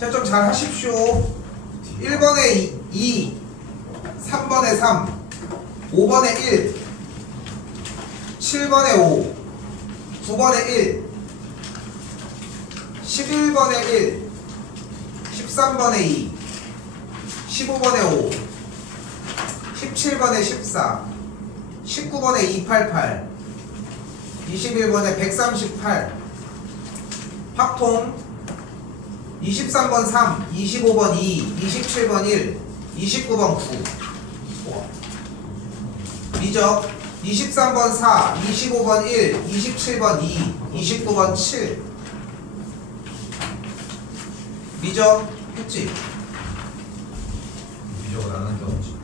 자, 좀 잘 하십시오. 1번에 2, 3번에 3, 5번에 1, 7번에 5, 9번에 1, 11번에 1, 13번에 2, 15번에 5, 17번에 14, 19번에 288, 21번에 138, 확통 23번 3, 25번 2, 27번 1, 29번 9. 미적 23번 4, 25번 1, 27번 2, 29번 7. 미적 했지? 미적을 안 한 게 없지.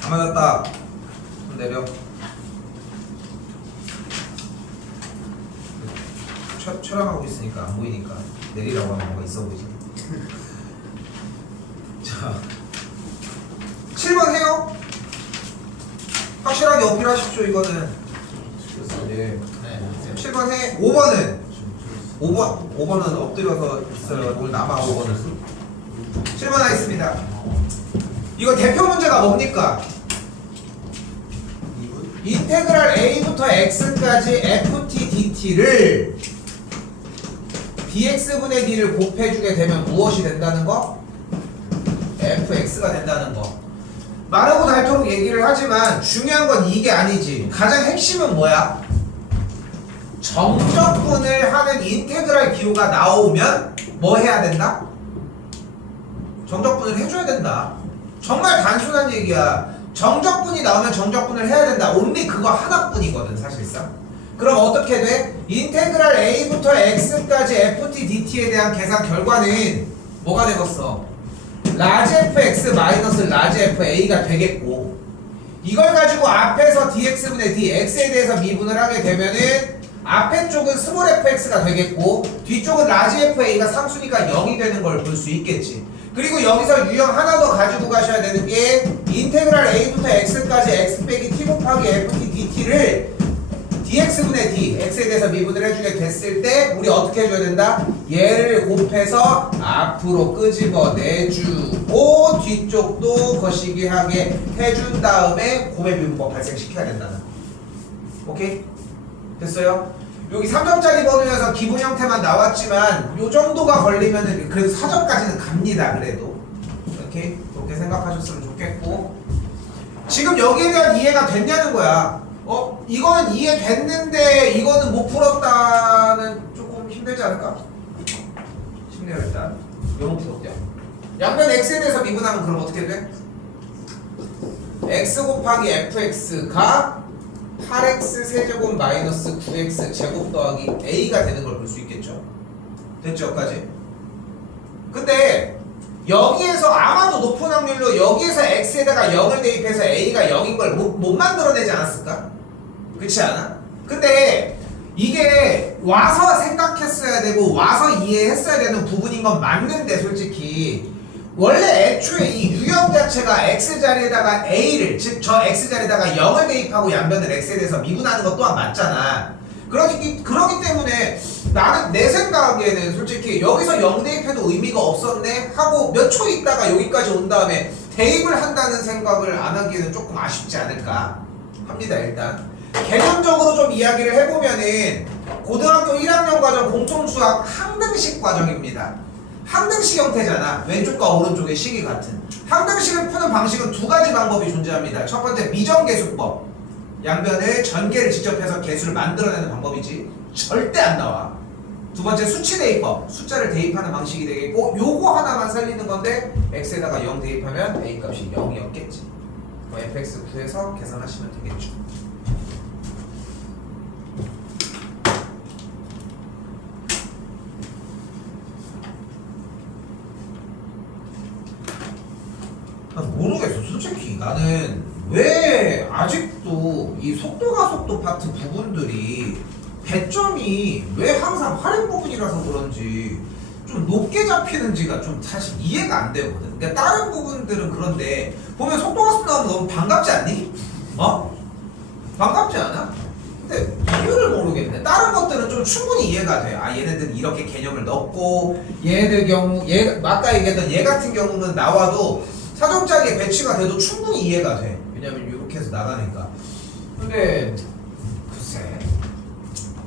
다 맞았다. 손 내려. 촬영하고 있으니까 안 보이니까 내리라고 하면 뭐가 있어 보이지. 자, 7번 해요. 확실하게 어필하십시오. 이거는 네. 7번 해. 5번은 엎드려서 있어요. 오늘 남아. 5번은 7번 하겠습니다. 이거 대표 문제가 뭡니까? 인테그랄 a부터 x까지 ft dt를 dx분의 d를 곱해주게 되면 무엇이 된다는 거? fx가 된다는 거. 마르고 닳도록 얘기를 하지만 중요한 건 이게 아니지. 가장 핵심은 뭐야? 정적분을 하는 인테그랄 기호가 나오면 뭐 해야 된다? 정적분을 해줘야 된다. 정말 단순한 얘기야. 정적분이 나오면 정적분을 해야 된다. only 그거 하나뿐이거든 사실상. 그럼 어떻게 돼? 인테그랄 a부터 x까지 ft dt에 대한 계산 결과는 뭐가 되겠어? 라지 fx 마이너스 라지 fa가 되겠고, 이걸 가지고 앞에서 dx분의 d, x에 대해서 미분을 하게 되면은 앞에 쪽은 스몰 fx가 되겠고 뒤쪽은 라지 fa가 상수니까 0이 되는 걸 볼 수 있겠지. 그리고 여기서 유형 하나 더 가지고 가셔야 되는 게 인테그랄 a부터 x까지 x 빼기 t 곱하기 ft dt를 dx분의 d, x에 대해서 미분을 해주게 됐을 때 우리 어떻게 해줘야 된다? 얘를 곱해서 앞으로 끄집어내주고 뒤쪽도 거시기하게 해준 다음에 곱의 미분법 발생시켜야 된다는 거. 오케이? 됐어요? 여기 3점짜리 번호여서 기본 형태만 나왔지만 요 정도가 걸리면은 그래도 4점까지는 갑니다. 그래도 이렇게 그렇게 생각하셨으면 좋겠고, 지금 여기에 대한 이해가 됐냐는 거야. 이거는 이해됐는데 이거는 못 풀었다는 조금 힘들지 않을까? 쉽네요. 일단 요거 풀었대요. 양변 x에 대해서 미분하면 그럼 어떻게 돼? x 곱하기 fx가 8x 세제곱 마이너스 9x 제곱 더하기 a가 되는 걸 볼 수 있겠죠? 됐죠? 여기까지? 근데 여기에서 아마도 높은 확률로 여기에서 x에다가 0을 대입해서 a가 0인 걸 못 만들어내지 않았을까? 그렇지 않아? 근데 이게 와서 생각했어야 되고 와서 이해했어야 되는 부분인 건 맞는데, 솔직히 원래 애초에 이 유형 자체가 x자리에다가 a를, 즉 저 x자리에다가 0을 대입하고 양변을 x에 대해서 미분하는 것 또한 맞잖아. 그러기 때문에 나는 내 생각에는 솔직히 여기서 0 대입해도 의미가 없었네 하고 몇 초 있다가 여기까지 온 다음에 대입을 한다는 생각을 안 하기에는 조금 아쉽지 않을까 합니다. 일단 개념적으로 좀 이야기를 해보면은 고등학교 1학년 과정 공통수학 항등식 과정입니다. 항등식 형태잖아. 왼쪽과 오른쪽의 식이 같은. 항등식을 푸는 방식은 두 가지 방법이 존재합니다. 첫 번째 미정계수법. 양변을 전개를 직접 해서 계수를 만들어내는 방법이지 절대 안 나와. 두 번째 수치대입법. 숫자를 대입하는 방식이 되겠고, 요거 하나만 살리는 건데 x에다가 0 대입하면 a 값이 0이었겠지. fx 구해서 계산하시면 되겠죠. 모르겠어. 솔직히 나는 왜 아직도 이 속도가속도 파트 부분들이 배점이 왜 항상 활용 부분이라서 그런지 좀 높게 잡히는지가 좀 사실 이해가 안 되거든. 그러니까 다른 부분들은 그런데 보면 속도가속 나오면 너무 반갑지 않니? 어? 반갑지 않아? 근데 이유를 모르겠네. 다른 것들은 좀 충분히 이해가 돼. 아, 얘네들은 이렇게 개념을 넣고 얘네들 경우 아까 얘기했던 얘 같은 경우는 나와도 사정짝에 배치가 돼도 충분히 이해가 돼. 왜냐면 이렇게 해서 나가니까. 근데 글쎄.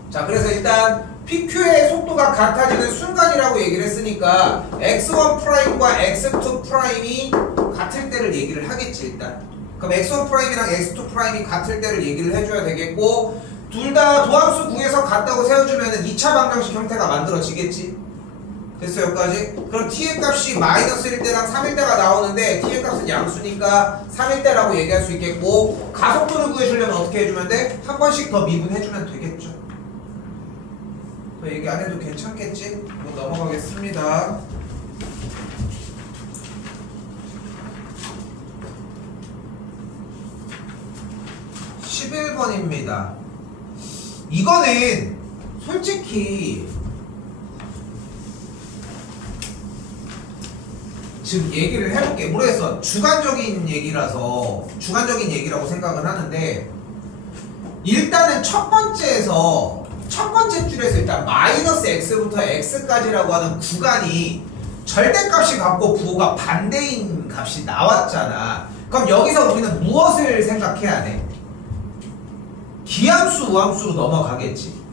자, 그래서 일단 PQ의 속도가 같아지는 순간이라고 얘기를 했으니까 X1'과 X2'이 같을 때를 얘기를 하겠지 일단. 그럼 X1'이랑 X2'이 같을 때를 얘기를 해줘야 되겠고 둘 다 도함수 구해서 같다고 세워주면 2차 방정식 형태가 만들어지겠지. 됐어 여기까지? 그럼 t의 값이 -1일 때랑 3일 때가 나오는데 t의 값은 양수니까 3일 때라고 얘기할 수 있겠고 가속도를 구해주려면 어떻게 해주면 돼? 한 번씩 더 미분해주면 되겠죠. 더 얘기 안 해도 괜찮겠지? 넘어가겠습니다. 11번입니다. 이거는 솔직히 지금 얘기를 해볼게. 모르겠어. 주관적인 얘기라서 주관적인 얘기라고 생각을 하는데 일단은 첫 번째 줄에서 일단 -x부터 x까지라고 하는 구간이 절대값이 같고 부호가 반대인 값이 나왔잖아. 그럼 여기서 우리는 무엇을 생각해야 돼? 기함수, 우함수로 넘어가겠지.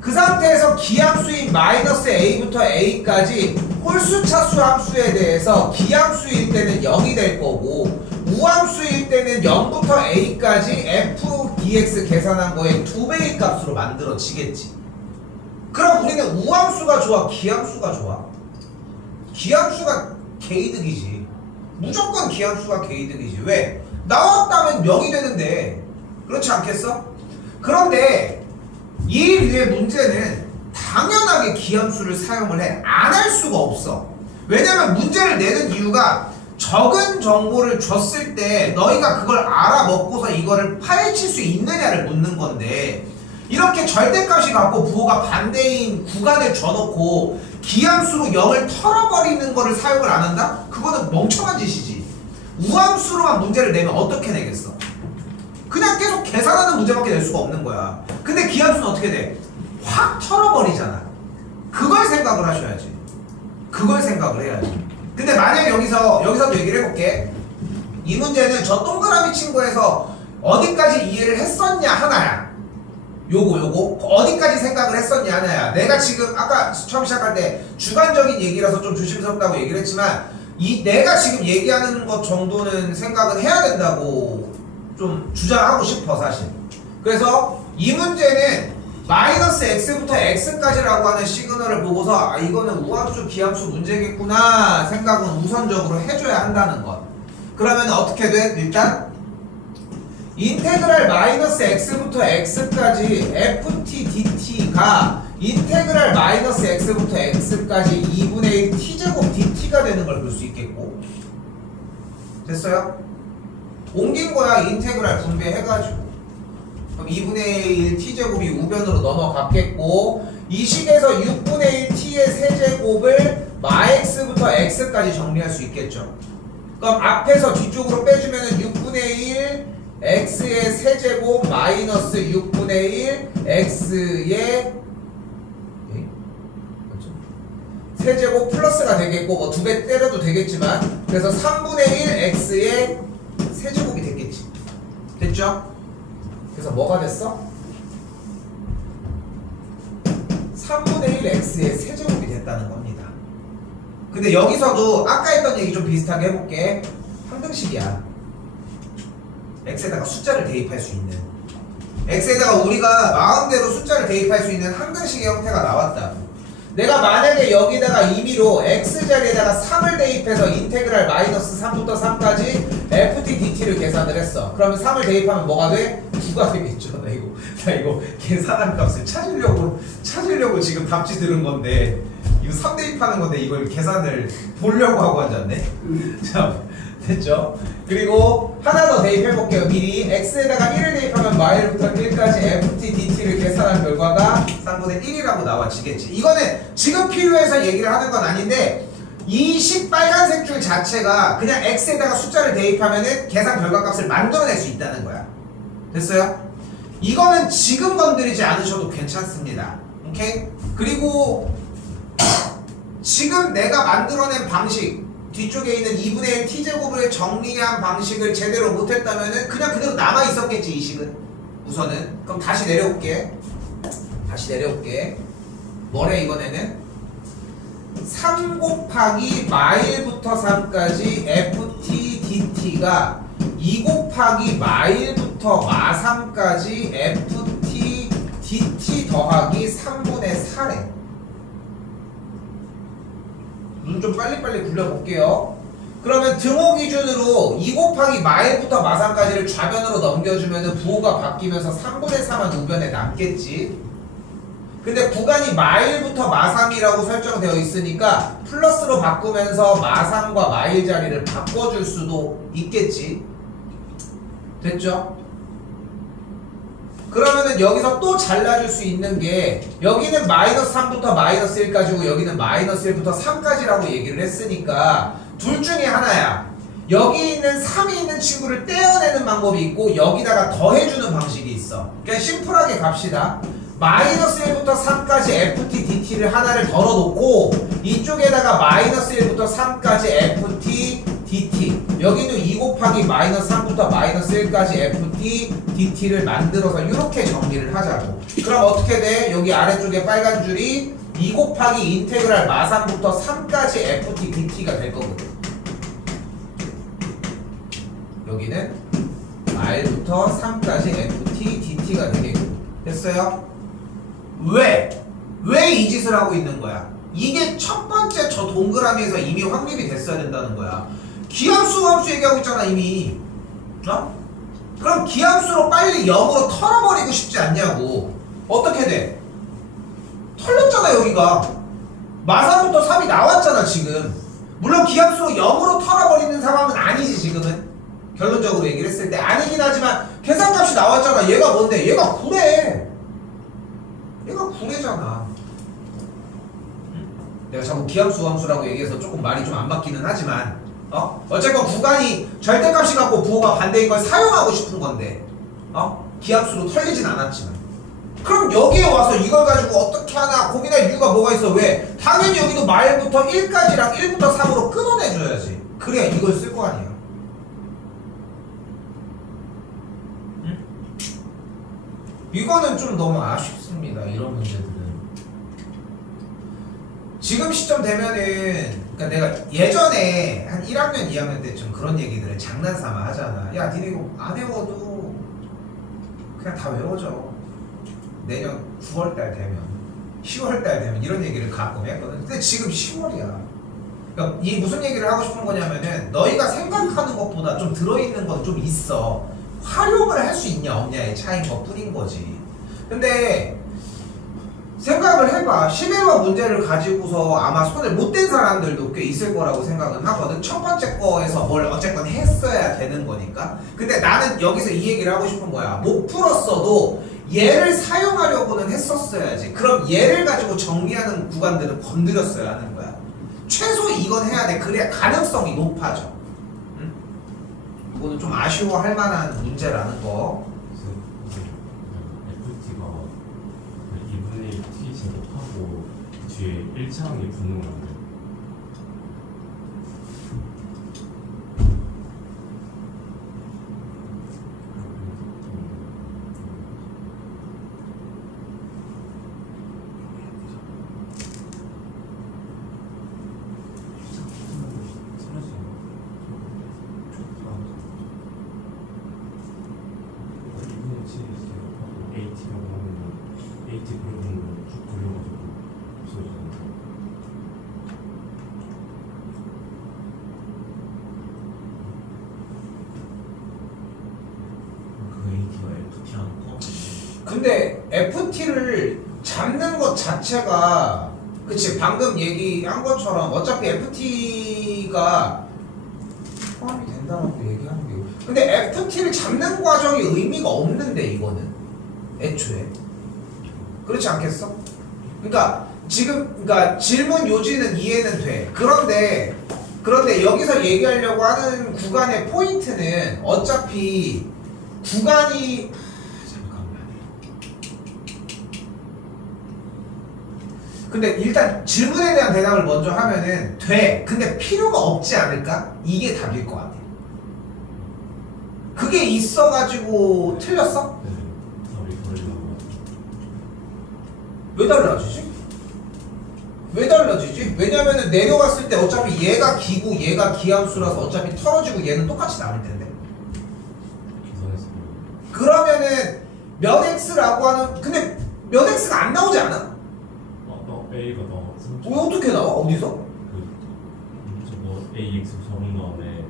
그 상태에서 기함수인 -a부터 a까지 홀수차수 함수에 대해서 기함수일 때는 0이 될 거고 우함수일 때는 0부터 a까지 f dx 계산한 거에 2배의 값으로 만들어지겠지. 그럼 우리는 우함수가 좋아? 기함수가 좋아? 기함수가 개이득이지. 무조건 기함수가 개이득이지. 왜? 나왔다면 0이 되는데 그렇지 않겠어? 그런데 이 류의 문제는 당연하게 기함수를 사용을 해. 안 할 수가 없어. 왜냐면 문제를 내는 이유가 적은 정보를 줬을 때 너희가 그걸 알아먹고서 이거를 파헤칠 수 있느냐를 묻는 건데 이렇게 절대값이 같고 부호가 반대인 구간을 줘놓고 기함수로 0을 털어버리는 거를 사용을 안 한다? 그거는 멍청한 짓이지. 우함수로만 문제를 내면 어떻게 내겠어? 그냥 계속 계산하는 문제밖에 낼 수가 없는 거야. 근데 기함수는 어떻게 돼? 확 털어버리잖아. 그걸 생각을 하셔야지. 그걸 생각을 해야지. 근데 만약 여기서도 얘기를 해볼게. 이 문제는 저 동그라미 친구에서 어디까지 이해를 했었냐 하나야. 요거 어디까지 생각을 했었냐 하나야. 내가 지금 아까 처음 시작할 때 주관적인 얘기라서 좀 조심스럽다고 얘기를 했지만 내가 지금 얘기하는 것 정도는 생각을 해야 된다고 좀 주장하고 싶어 사실. 그래서 이 문제는 -x부터 x까지라고 하는 시그널을 보고서 아 이거는 우함수 기함수 문제겠구나 생각은 우선적으로 해줘야 한다는 것. 그러면 어떻게 돼? 일단 인테그랄 -x부터 x까지 ft dt가 인테그랄 -x부터 x까지 2분의 1 t제곱 dt가 되는 걸 볼 수 있겠고. 됐어요? 옮긴 거야. 인테그랄 분배해가지고. 그럼 2분의 1 t제곱이 우변으로 넘어갔겠고 이 식에서 6분의 1 t의 세제곱을 마x부터 x까지 정리할 수 있겠죠. 그럼 앞에서 뒤쪽으로 빼주면 6분의 1 x의 세제곱 마이너스 6분의 1 x의 세제곱 플러스가 되겠고 뭐 2배 때려도 되겠지만 그래서 3분의 1 x의 세제곱이 됐겠지. 됐죠? 그래서 뭐가 됐어? 3분의 1 x의 세제곱이 됐다는 겁니다. 근데 여기서도 아까 했던 얘기 좀 비슷하게 해볼게. 항등식이야. x에다가 숫자를 대입할 수 있는 x에다가 우리가 마음대로 숫자를 대입할 수 있는 항등식의 형태가 나왔다. 내가 만약에 여기다가 임의로 x자리에다가 3을 대입해서 인테그랄 -3부터 3까지 ft dt를 계산을 했어. 그러면 3을 대입하면 뭐가 돼? 9가 되겠죠. 나 이거 계산한 값을 찾으려고 지금 답지 들은 건데 이거 3 대입하는 건데 이걸 계산을 보려고 하고 앉았네. 자, 됐죠? 그리고 하나 더 대입해볼게요. 미리 x에다가 1을 대입하면 마일부터 1까지 ft dt를 계산한 결과가 3분의 1이라고 나와지겠지. 이거는 지금 필요해서 얘기를 하는 건 아닌데 이 빨간색 줄 자체가 그냥 x에다가 숫자를 대입하면은 계산 결과값을 만들어낼 수 있다는 거야. 됐어요? 이거는 지금 건드리지 않으셔도 괜찮습니다. 오케이? 그리고 지금 내가 만들어낸 방식 뒤쪽에 있는 2분의 1 t제곱을 정리한 방식을 제대로 못했다면은 그냥 그대로 남아있었겠지 이 식은. 우선은 그럼 다시 내려올게. 뭐래 이번에는 3 곱하기 마1부터 3까지 ft dt가 2 곱하기 마1부터 마3까지 ft dt 더하기 3분의 4래. 눈 좀 빨리빨리 굴려볼게요. 그러면 등호 기준으로 2 곱하기 마1부터 마3까지를 좌변으로 넘겨주면 부호가 바뀌면서 3분의 4만 우변에 남겠지. 근데 구간이 마1부터 마3이라고 설정되어 있으니까 플러스로 바꾸면서 마3과 마1 자리를 바꿔줄 수도 있겠지. 됐죠? 그러면은 여기서 또 잘라줄 수 있는 게 여기는 마이너스 3부터 마이너스 1까지고 여기는 마이너스 1부터 3까지라고 얘기를 했으니까 둘 중에 하나야. 여기 있는 3이 있는 친구를 떼어내는 방법이 있고 여기다가 더해주는 방식이 있어. 그냥 심플하게 갑시다. 마이너스 1부터 3까지 ft dt를 하나를 덜어놓고 이쪽에다가 마이너스 1부터 3까지 ft dt 여기는 2 곱하기 마이너스 3부터 마이너스 1까지 ft dt를 만들어서 이렇게 정리를 하자고. 그럼 어떻게 돼? 여기 아래쪽에 빨간 줄이 2 곱하기 인테그랄 마3부터 3까지 ft dt가 될 거거든. 여기는 r부터 3까지 ft dt가 되겠고. 됐어요? 왜 이 짓을 하고 있는 거야? 이게 첫 번째 저 동그라미에서 이미 확립이 됐어야 된다는 거야. 기함수 함수 얘기하고 있잖아 이미. 어? 그럼 기함수로 빨리 0으로 털어버리고 싶지 않냐고. 어떻게 돼? 털렸잖아 여기가. 마3부터 3이 나왔잖아 지금. 물론 기함수로 0으로 털어버리는 상황은 아니지 지금은. 결론적으로 얘기를 했을 때 아니긴 하지만 계산값이 나왔잖아. 얘가 뭔데? 얘가 9래. 얘가 9래잖아. 내가 자꾸 기함수 함수라고 얘기해서 조금 말이 좀 안 맞기는 하지만 어쨌건 구간이 절대값이 갖고 부호가 반대인 걸 사용하고 싶은 건데 기함수로 털리진 않았지만 그럼 여기에 와서 이걸 가지고 어떻게 하나 고민할 이유가 뭐가 있어. 왜? 당연히 여기도 말부터 1까지랑 1부터 3으로 끊어내줘야지. 그래야 이걸 쓸 거 아니야. 이거는 좀 너무 아쉽습니다. 이런 문제들은 지금 시점 되면은 그러니까 내가 예전에 한 1학년 2학년 때쯤 그런 얘기들을 장난삼아 하잖아. 야 니네 이거 안 외워도 그냥 다 외워져. 내년 9월달 되면 10월달 되면 이런 얘기를 가끔 했거든. 근데 지금 10월이야. 그러니까 이 무슨 얘기를 하고 싶은 거냐면은 너희가 생각하는 것보다 좀 들어있는 건 좀 있어. 활용을 할 수 있냐 없냐의 차이인 것 뿐인 거지. 근데 생각을 해봐. 11번 문제를 가지고서 아마 손을 못 댄 사람들도 꽤 있을 거라고 생각은 하거든. 첫 번째 거에서 뭘 어쨌건 했어야 되는 거니까. 근데 나는 여기서 이 얘기를 하고 싶은 거야. 못 풀었어도 얘를 사용하려고는 했었어야지. 그럼 얘를 가지고 정리하는 구간들은 건드렸어야 하는 거야. 최소 이건 해야 돼. 그래야 가능성이 높아져. 이거는 좀 아쉬워할 만한 문제라는 거. FT가 2분의 1 T 제곱하고 뒤에 1차항이 붙는 건데 근데 FT를 잡는 것 자체가 그치 방금 얘기한 것처럼 어차피 FT가 포함이 된다라고 얘기하는 게 근데 FT를 잡는 과정이 의미가 없는데 이거는 애초에 그렇지 않겠어? 그러니까 지금 그러니까 질문 요지는 이해는 돼. 그런데 여기서 얘기하려고 하는 구간의 포인트는 어차피 구간이 근데 일단 질문에 대한 대답을 먼저 하면은 돼. 근데 필요가 없지 않을까? 이게 답일 것 같아. 그게 있어가지고 틀렸어? 네. 답이 걸리려고. 왜 달라지지? 왜 달라지지? 왜냐면은 내려갔을 때 어차피 얘가 기고 얘가 기함수라서 어차피 털어지고 얘는 똑같이 남을 텐데. 계산해서. 그러면은 몇 x라고 하는 근데 몇 x가 안 나오지 않아? A가 나와. 왜 어떻게 나와? 어디서? 저거 AX 적은 다음에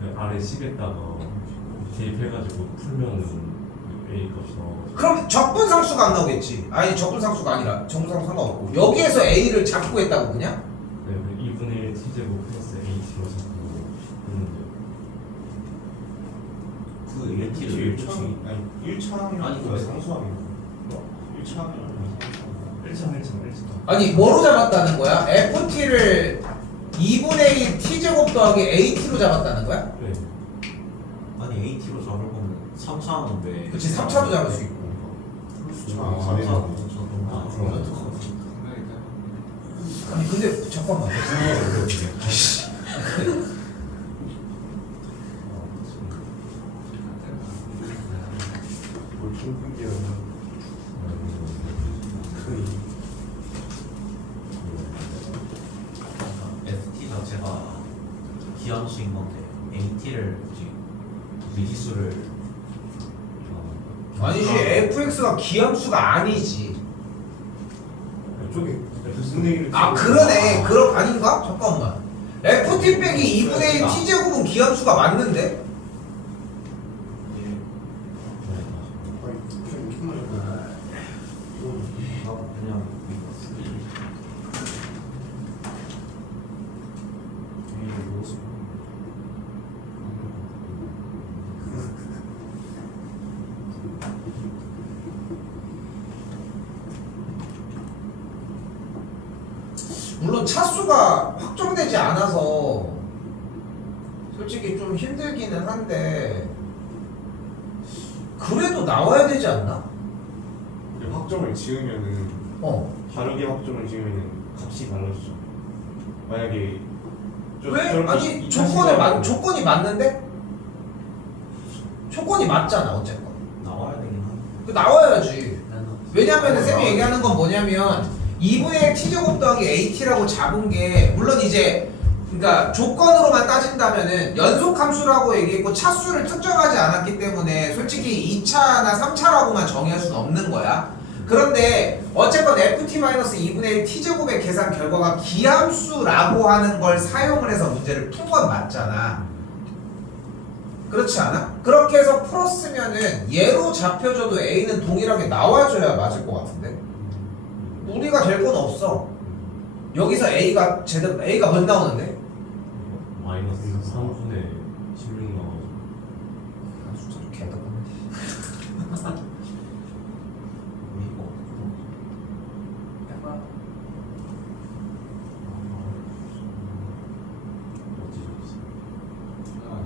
그 아래 식에다가 대입해가지고 풀면은 그 A 값이 나와가지고. 그럼 적분상수가 안 나오겠지. 아니 적분상수가 아니라 적분상수 상관없고 여기에서 a를 잡고 했다고 그냥? 네, 2분의 1 t제곱 플러스 AT로 잡고 했는데 그 AT를 1창 아니 그거 상수함이야. 1창 1차. 아니 뭐로 잡았다는 거야? ft를 2분의 1 t제곱 더하기 at로 잡았다는 거야? 네. 아니 AT로 잡을 거면 3창은 왜? 그치 3차도 잡을 수 있고. 아니 근데 잠깐만. FT 자체가 기함수인 건데 AT를 미지수를 아니지 fx가 기함수가 아니지. 이쪽에 무슨 얘기를 아 그러네. 그럼 아닌가? 잠깐만. ft 빼기 2분의 1 t제곱은 기함수가 맞는데? 그냥 물론 차수가 확정되지 않아서 솔직히 좀 힘들기는 한데 그래도 나와야 되지 않나? 확정을 지으면은 다르게 확정을 지으면은 값이 달라지죠. 만약에 왜? 아니 조건이 맞는데? 조건이 맞잖아 어쨌건. 나와야 되긴 한데 그 나와야지. 왜냐면은 쌤이 얘기하는 건 뭐냐면 2분의 1 t제곱 더하기 at라고 잡은 게 물론 이제 그러니까 조건으로만 따진다면은 연속함수라고 얘기했고 차수를 특정하지 않았기 때문에 솔직히 2차나 3차라고만 정의할 수는 없는 거야. 그런데 어쨌건 ft-2분의 1 t제곱의 계산 결과가 기함수라고 하는 걸 사용을 해서 문제를 푼 건 맞잖아. 그렇지 않아? 그렇게 해서 풀었으면은 얘로 잡혀줘도 a는 동일하게 나와줘야 맞을 것 같은데 우리가 될 건 없어. 여기서 a가 제대로 a가 몇 나오는데? 마이너스 3분의 16 나와가지고. 숫자도 개떡하네.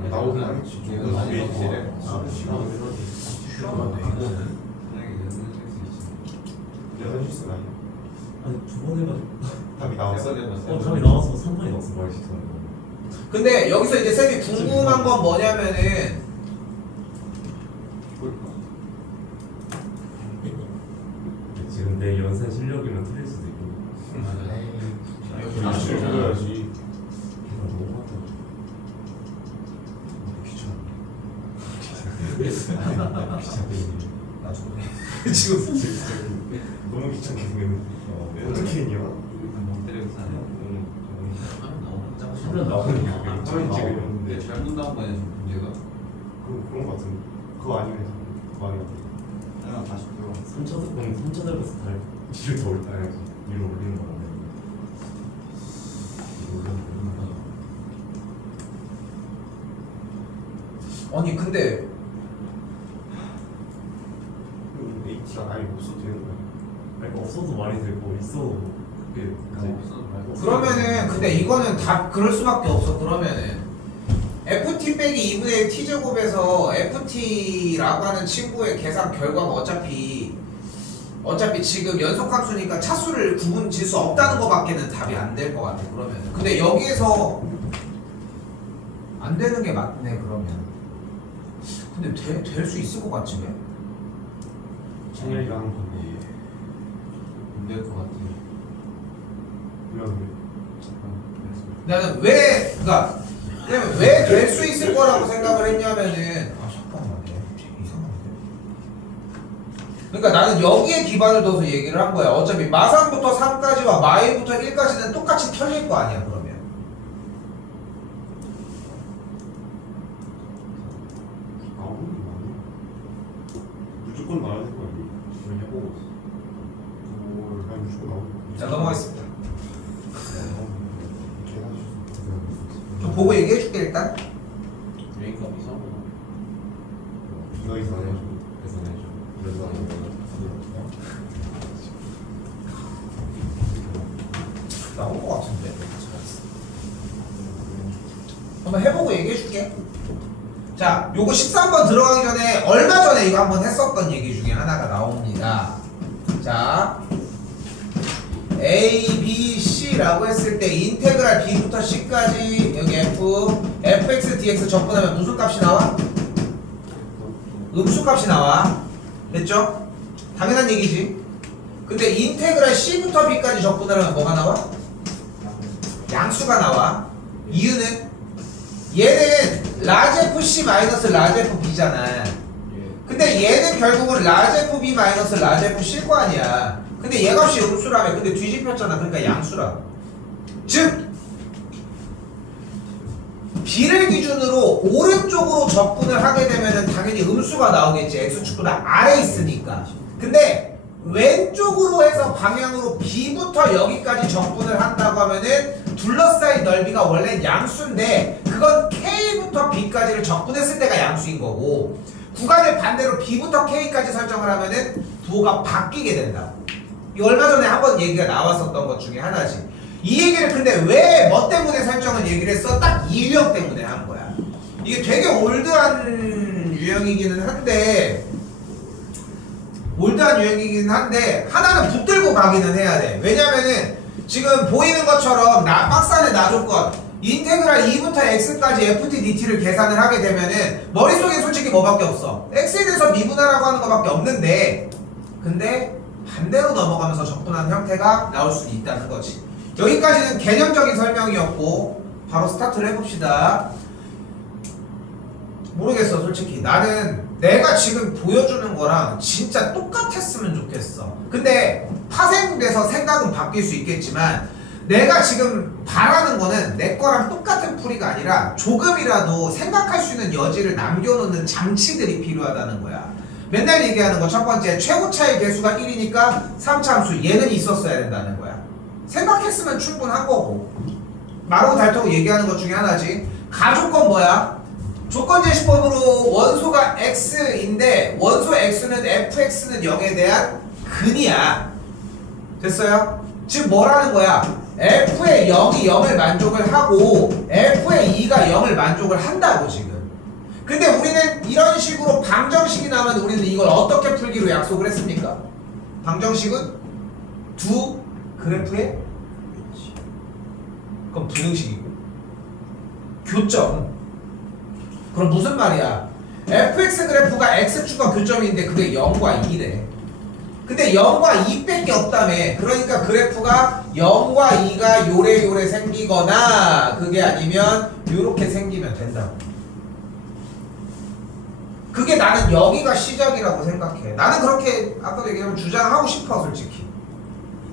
이거 나오긴 하겠지. 이거 나중에 내가 실수가 아니야. 아니 두 번 해가지고. 답이 나왔어? 답이 나와서 3번이 나왔어 말실수하는 거. 근데 여기서 이제 쌤이 궁금한 건 뭐냐면은 지금 내 연산 실력이면 틀릴 수도 있고. 실수를 줘야지. 계산 너무 많다. 귀찮게. 나도 그래. 지금 너무 귀찮게 생겼는데. 어떻게 했냐? 하면 나오니까. 화면 찍으려는데. 잘못 나온 거 아니야 지금 문제가? 그런 거 같은데. 그거 아니면 그거 아니야. 내가 다시 들어. 3차 듣고 3차 들어서 달 뒤를 더 올라야지. 위로 올리는 거 같네. 아니 근데 H가 아예 못 써도 되는 거야. 아니 말이 되고 있어도 그게 이제 그러면은 근데 이거는 다 그럴 수밖에 없어. 그러면은 ft 빼기 2분의 1 t제곱에서 ft라고 하는 친구의 계산 결과가 어차피 지금 연속함수니까 차수를 구분 질 수 없다는 것밖에는 답이 안 될 것 같아. 그러면은 근데 여기에서 안 되는 게 맞네. 그러면 근데 될 수 있을 것 같지 왜? 창렬이가 하는 건데 안될것 같아. 그냥 나는 그러니까 왜 될 수 있을 거라고 생각을 했냐면은 잠깐만 이상한데. 그러니까 나는 여기에 기반을 둬서 얘기를 한 거야. 어차피 마산부터 3까지와 마일부터 1까지는 똑같이 털릴 거 아니야. 그러면 무조건 나와야 될 거 아니에요? 지금 해보고 있어. 아니 무조건 나오는 거. 자 넘어가겠습니다. 계산 좀 보고 얘기해 줄게 일단. 그러니까 이상하구나. 비가 이상해가지고. 계산해줘. 그래서 나온 것 같은데. 한번 해보고 얘기해 줄게. 자, 요거 13번 들어가기 전에 얼마 전에 이거 한번 했었던 얘기 중에 하나가 나옵니다. 자, A, B, C라고 했을 때 인테그랄 B부터 C까지 여기 fx, dx 접근하면 무슨 값이 나와? 음수값이 나와. 됐죠? 당연한 얘기지. 근데 인테그랄 C부터 B까지 접근하면 뭐가 나와? 양수가 나와. 이유는 얘는 라지 FC 마이너스 라지 FB잖아. 근데 얘는 결국은 라지 FB 마이너스 라지 FC일 거 아니야. 근데 얘 값이 음수라며. 근데 뒤집혔잖아. 그러니까 양수라고. 즉 B를 기준으로 오른쪽으로 접근을 하게 되면은 당연히 음수가 나오겠지. X축보다 아래 있으니까. 근데 왼쪽으로 해서 방향으로 B부터 여기까지 접근을 한다고 하면은 둘러싸인 넓이가 원래 양수인데 그건 K부터 B까지를 접근했을 때가 양수인 거고, 구간을 반대로 B부터 K까지 설정을 하면은 부호가 바뀌게 된다고. 이 얼마 전에 한번 얘기가 나왔었던 것 중에 하나지. 이 얘기를 근데 왜 뭐 때문에 설정을 얘기를 했어? 딱 이 유형 때문에 한 거야. 이게 되게 올드한 유형이기는 한데 하나는 붙들고 가기는 해야 돼. 왜냐면은 지금 보이는 것처럼 박스 안에 놔줬건 인테그랄 2부터 x까지 ft dt를 계산을 하게 되면은 머릿속에 솔직히 뭐밖에 없어. x에 대해서 미분하라고 하는 것밖에 없는데, 근데 반대로 넘어가면서 접근하는 형태가 나올 수 있다는 거지. 여기까지는 개념적인 설명이었고 바로 스타트를 해봅시다. 모르겠어 솔직히. 나는 내가 지금 보여주는 거랑 진짜 똑같았으면 좋겠어. 근데 파생돼서 생각은 바뀔 수 있겠지만 내가 지금 바라는 거는 내 거랑 똑같은 풀이가 아니라 조금이라도 생각할 수 있는 여지를 남겨놓는 장치들이 필요하다는 거야. 맨날 얘기하는 거 첫 번째, 최고차의 개수가 1이니까 3차 함수 얘는 있었어야 된다는 거야. 생각했으면 충분한 거고, 마르고 닳다고 얘기하는 것 중에 하나지. 가조건 뭐야? 조건 제시법으로 원소가 x인데 원소 x는 fx는 0에 대한 근이야. 됐어요? 즉 뭐라는 거야? f의 0이 0을 만족을 하고 f의 2가 0을 만족을 한다고 지금. 근데 우리는 이런 식으로 방정식이 나오면 우리는 이걸 어떻게 풀기로 약속을 했습니까? 방정식은 두 그래프의 그럼 분형식이고 교점. 그럼 무슨 말이야? fx 그래프가 x축과 교점인데 그게 0과 2래. 근데 0과 2밖에 없다며. 그러니까 그래프가 0과 2가 요래요래 생기거나 그게 아니면 요렇게 생기면 된다고. 그게 나는 여기가 시작이라고 생각해. 나는 그렇게 아까도 얘기하면 주장하고 싶어 솔직히.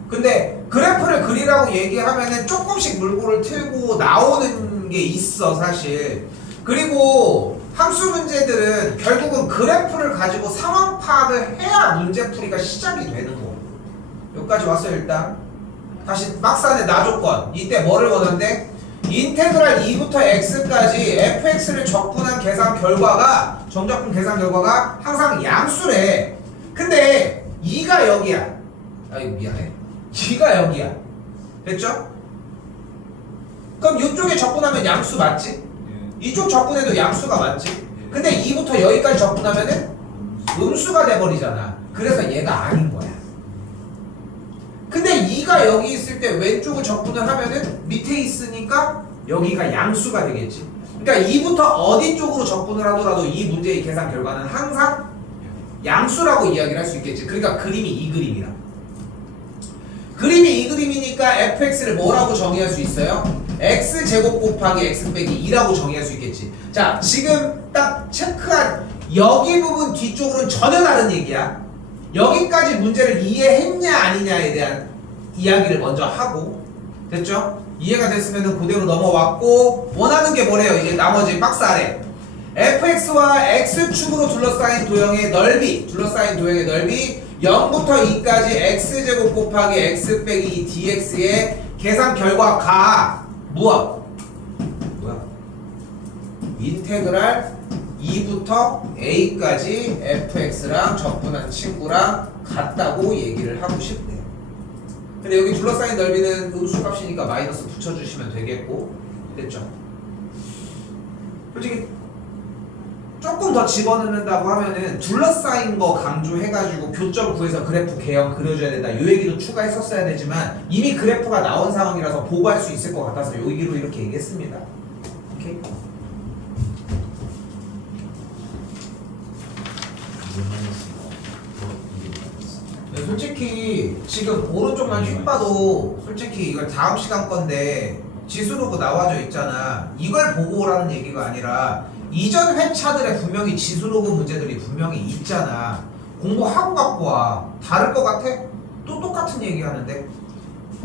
근데 그래프를 그리라고 얘기하면은 조금씩 물꼬를 틀고 나오는 게 있어 사실. 그리고 함수 문제들은 결국은 그래프를 가지고 상황 파악을 해야 문제풀이가 시작이 되는 거. 여기까지 왔어요. 일단 다시 박스 안에 놔줬건 이때 뭐를 보는데 인테그랄 2부터 x까지 fx를 적분한 계산 결과가 정적분 계산 결과가 항상 양수래. 근데 2가 여기야. 아 이거 미안해. G가 여기야. 됐죠? 그럼 이쪽에 접근하면 양수 맞지? 이쪽 접근해도 양수가 맞지? 근데 2부터 여기까지 접근하면은 음수가 돼버리잖아. 그래서 얘가 아닌 거야. 근데 2가 여기 있을 때 왼쪽을 접근을 하면은 밑에 있으니까 여기가 양수가 되겠지. 그러니까 2부터 어디 쪽으로 접근을 하더라도 이 문제의 계산 결과는 항상 양수라고 이야기를 할 수 있겠지. 그러니까 그림이 이 그림이라. 그림이 이 그림이니까 fx를 뭐라고 정의할 수 있어요? x제곱 곱하기 x 빼기 2라고 정의할 수 있겠지. 자, 지금 딱 체크한 여기 부분 뒤쪽으로는 전혀 다른 얘기야. 여기까지 문제를 이해했냐 아니냐에 대한 이야기를 먼저 하고, 됐죠? 이해가 됐으면 그대로 넘어왔고, 원하는 게 뭐래요? 이제 나머지 박스 아래 fx와 x축으로 둘러싸인 도형의 넓이, 둘러싸인 도형의 넓이 0부터 2까지 x제곱 곱하기 x 빼기 2 dx의 계산 결과가 뭐야? 인테그랄 2부터 a까지 fx랑 접근한 친구랑 같다고 얘기를 하고 싶대요. 근데 여기 둘러싸인 넓이는 음수값이니까 마이너스 붙여주시면 되겠고, 됐죠? 솔직히 조금 더 집어넣는다고 하면은 둘러싸인 거 강조해가지고 교점 구해서 그래프 개형 그려줘야 된다, 이 얘기도 추가했었어야 되지만 이미 그래프가 나온 상황이라서 보고 할 수 있을 것 같아서 이 얘기로 이렇게 얘기했습니다. 오케이? 솔직히 지금 오른쪽만 휙 봐도 솔직히 이걸 다음 시간 건데 지수로그 나와져 있잖아. 이걸 보고 오라는 얘기가 아니라 이전 회차들에 분명히 지수로그 문제들이 분명히 있잖아. 공부하고 갖고 와. 다를 것 같아? 또 똑같은 얘기 하는데.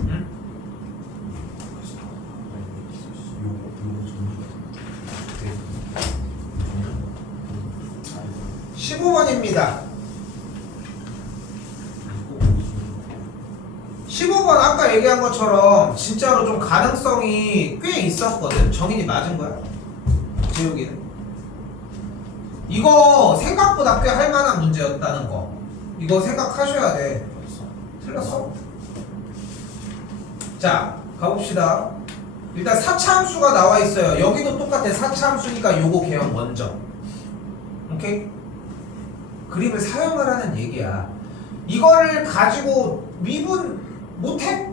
응? 15번입니다. 15번 아까 얘기한 것처럼 진짜로 좀 가능성이 꽤 있었거든. 정인이 맞은 거야. 재욱이는. 이거 생각보다 꽤 할만한 문제였다는 거. 이거 생각하셔야 돼. 틀렸어? 자, 가봅시다. 일단 4차 함수가 나와 있어요. 여기도 똑같아. 4차 함수니까 요거 개형 먼저. 오케이? 그림을 사용을 하는 얘기야. 이거를 가지고 미분 못해?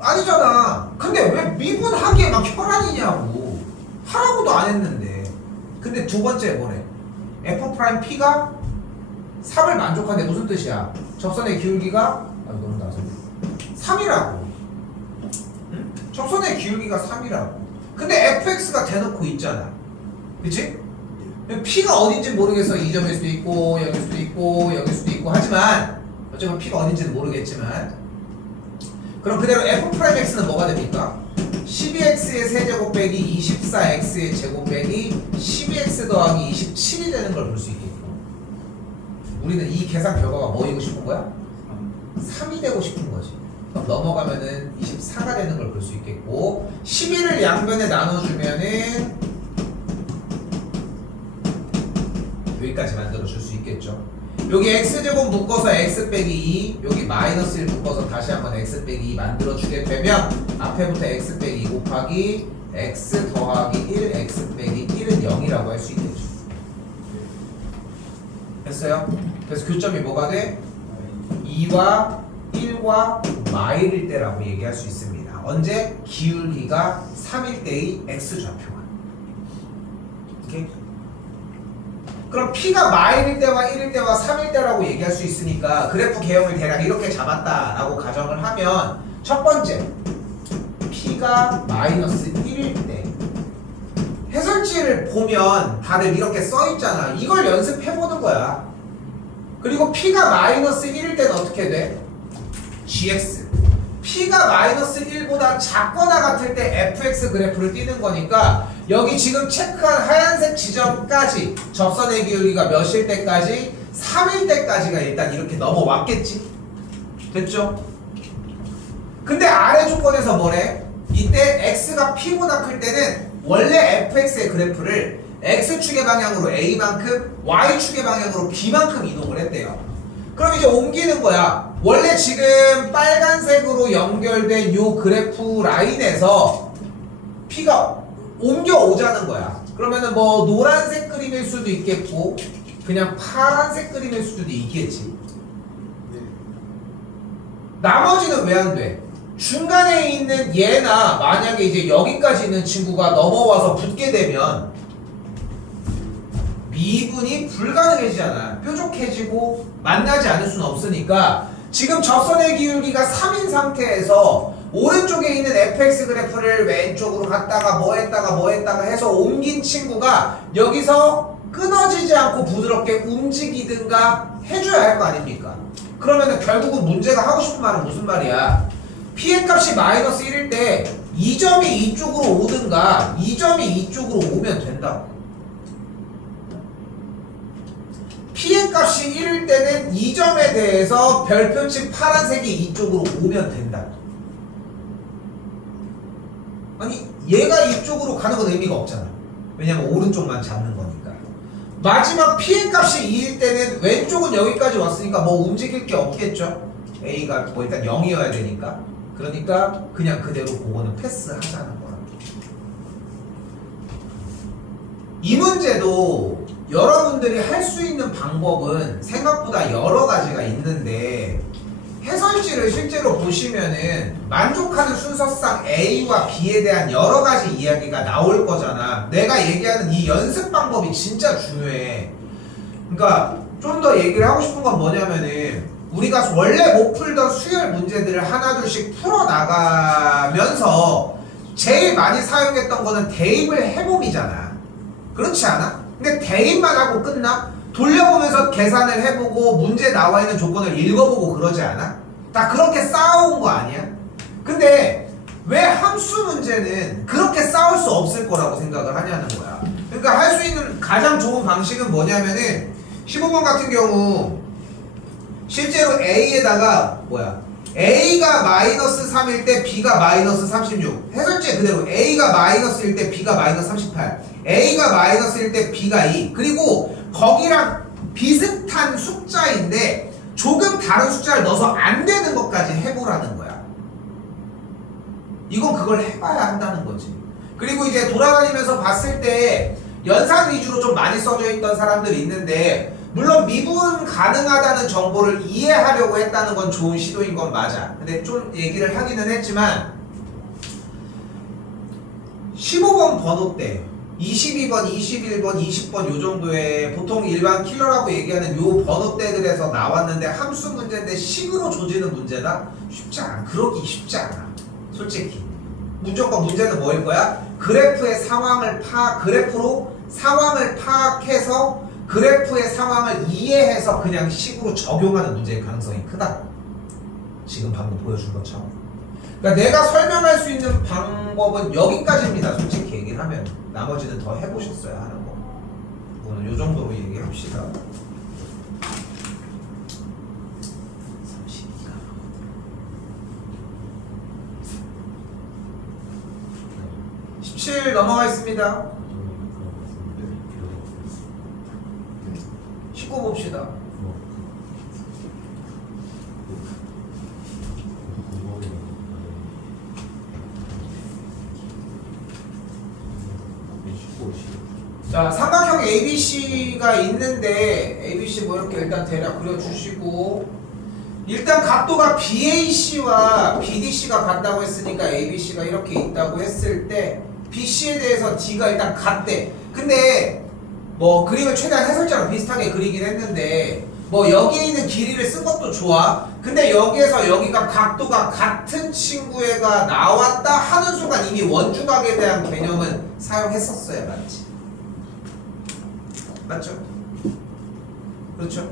아니잖아. 근데 왜 미분하기에 막 혈안이냐고. 하라고도 안 했는데. 근데 두 번째 뭐래? F'P가 3을 만족하는데 무슨 뜻이야? 접선의 기울기가 너무 나서 3이라고. 응? 접선의 기울기가 3이라고. 근데 fx가 대놓고 있잖아. 그치? P가 어딘지 모르겠어. 이 점일 수도 있고 여길 수도 있고 여길 수도 있고 하지만 어쩌면 P가 어딘지는 모르겠지만, 그럼 그대로 F'X는 뭐가 됩니까? 12x의 세제곱 빼기 24x의 제곱 빼기 12x 더하기 27이 되는 걸 볼 수 있겠고, 우리는 이 계산 결과가 뭐이고 싶은 거야? 3이 되고 싶은 거지. 그럼 넘어가면은 24가 되는 걸 볼 수 있겠고, 11을 양변에 나눠주면은 여기까지 만들어줄 수 있겠죠. 여기 x제곱 묶어서 x 빼기 2, 여기 마이너스 1 묶어서 다시 한번 x 빼기 2 만들어주게 되면 앞에부터 x 빼기 2 곱하기 x 더하기 1, x 빼기 1은 0이라고 할 수 있겠죠. 됐어요? 그래서 교점이 뭐가 돼? 2와 1과 마일일 때라고 얘기할 수 있습니다. 언제? 기울기가 3일 때의 x좌표가. 오케이? 그럼 P가 마일일 때와 1일 때와 3일 때라고 얘기할 수 있으니까 그래프 개형을 대략 이렇게 잡았다라고 가정을 하면, 첫 번째 P가 마이너스 1일 때 해설지를 보면 다들 이렇게 써있잖아. 이걸 연습해보는 거야. 그리고 P가 마이너스 1일 때는 어떻게 돼? GX. P가 마이너스 1보다 작거나 같을 때 fx 그래프를 띄는 거니까 여기 지금 체크한 하얀색 지점까지 접선의 기울기가 몇일 때까지? 3일 때까지가 일단 이렇게 넘어왔겠지? 됐죠? 근데 아래 조건에서 뭐래? 이때 x가 p보다 클 때는 원래 fx의 그래프를 x축의 방향으로 a만큼 y축의 방향으로 b만큼 이동을 했대요. 그럼 이제 옮기는 거야. 원래 지금 빨간색으로 연결된 요 그래프 라인에서 P가 옮겨오자는 거야. 그러면은 뭐 노란색 그림일 수도 있겠고 그냥 파란색 그림일 수도 있겠지. 나머지는 왜 안 돼? 중간에 있는 얘나 만약에 이제 여기까지 있는 친구가 넘어와서 붙게 되면 미분이 불가능해지잖아. 뾰족해지고 만나지 않을 수는 없으니까 지금 접선의 기울기가 3인 상태에서 오른쪽에 있는 fx 그래프를 왼쪽으로 갔다가 뭐 했다가 해서 옮긴 친구가 여기서 끊어지지 않고 부드럽게 움직이든가 해줘야 할 거 아닙니까? 그러면은 결국은 문제가 하고 싶은 말은 무슨 말이야? P의 값이 마이너스 1일 때 이 점이 이쪽으로 오든가 이 점이 이쪽으로 오면 된다고. P의 값이 1일 때는 이 점에 대해서 별표치 파란색이 이쪽으로 오면 된다. 아니 얘가 이쪽으로 가는 건 의미가 없잖아. 왜냐면 오른쪽만 잡는 거니까. 마지막 P의 값이 2일 때는 왼쪽은 여기까지 왔으니까 뭐 움직일 게 없겠죠. A가 뭐 일단 0이어야 되니까. 그러니까 그냥 그대로 그거는 패스하자는 거야. 이 문제도 여러분들이 할 수 있는 방법은 생각보다 여러 가지가 있는데 해설지를 실제로 보시면은 만족하는 순서상 A와 B에 대한 여러 가지 이야기가 나올 거잖아. 내가 얘기하는 이 연습 방법이 진짜 중요해. 그러니까 좀 더 얘기를 하고 싶은 건 뭐냐면은 우리가 원래 못 풀던 수열 문제들을 하나둘씩 풀어나가면서 제일 많이 사용했던 거는 대입을 해봄이잖아. 그렇지 않아? 근데 대입만 하고 끝나? 돌려보면서 계산을 해보고 문제 나와 있는 조건을 읽어보고 그러지 않아? 다 그렇게 쌓아온 거 아니야? 근데 왜 함수 문제는 그렇게 쌓을 수 없을 거라고 생각을 하냐는 거야. 그러니까 할 수 있는 가장 좋은 방식은 뭐냐면은 15번 같은 경우 실제로 A에다가 A가 마이너스 3일 때 B가 마이너스 36. 해설지에 그대로 A가 마이너스일 때 B가 마이너스 38. A가 마이너스일 때 B가 2. 그리고 거기랑 비슷한 숫자인데 조금 다른 숫자를 넣어서 안 되는 것까지 해보라는 거야. 이건 그걸 해봐야 한다는 거지. 그리고 이제 돌아다니면서 봤을 때 연산 위주로 좀 많이 써져 있던 사람들이 있는데 물론 미분 가능하다는 정보를 이해하려고 했다는 건 좋은 시도인 건 맞아. 근데 좀 얘기를 하기는 했지만 15번 번호대 22번, 21번, 20번 요 정도의 보통 일반 킬러라고 얘기하는 요 번호대들에서 나왔는데 함수 문제인데 식으로 조지는 문제다? 쉽지 않아. 그러기 쉽지 않아. 솔직히. 무조건 문제는 뭐일 거야? 그래프의 상황을 그래프로 상황을 파악해서 그래프의 상황을 이해해서 그냥 식으로 적용하는 문제의 가능성이 크다. 지금 방금 보여준 것처럼. 그러니까 내가 설명할 수 있는 방법은 여기까지입니다. 솔직히 얘기를 하면. 나머지는 더 해보셨어야 하는 거. 오늘 요 정도로 얘기합시다. 32가 17 넘어가겠습니다. 19 봅시다. 자, 삼각형 ABC가 있는데 ABC 뭐 이렇게 일단 대략 그려주시고 일단 각도가 BAC와 BDC가 같다고 했으니까 ABC가 이렇게 있다고 했을 때 BC에 대해서 D가 일단 같대. 근데 뭐 그림을 최대한 해설자랑 비슷하게 그리긴 했는데 뭐 여기에 있는 길이를 쓴 것도 좋아. 근데 여기에서 여기가 각도가 같은 친구애가 나왔다 하는 순간 이미 원주각에 대한 개념은 사용했었어야 맞지. 맞죠? 그렇죠?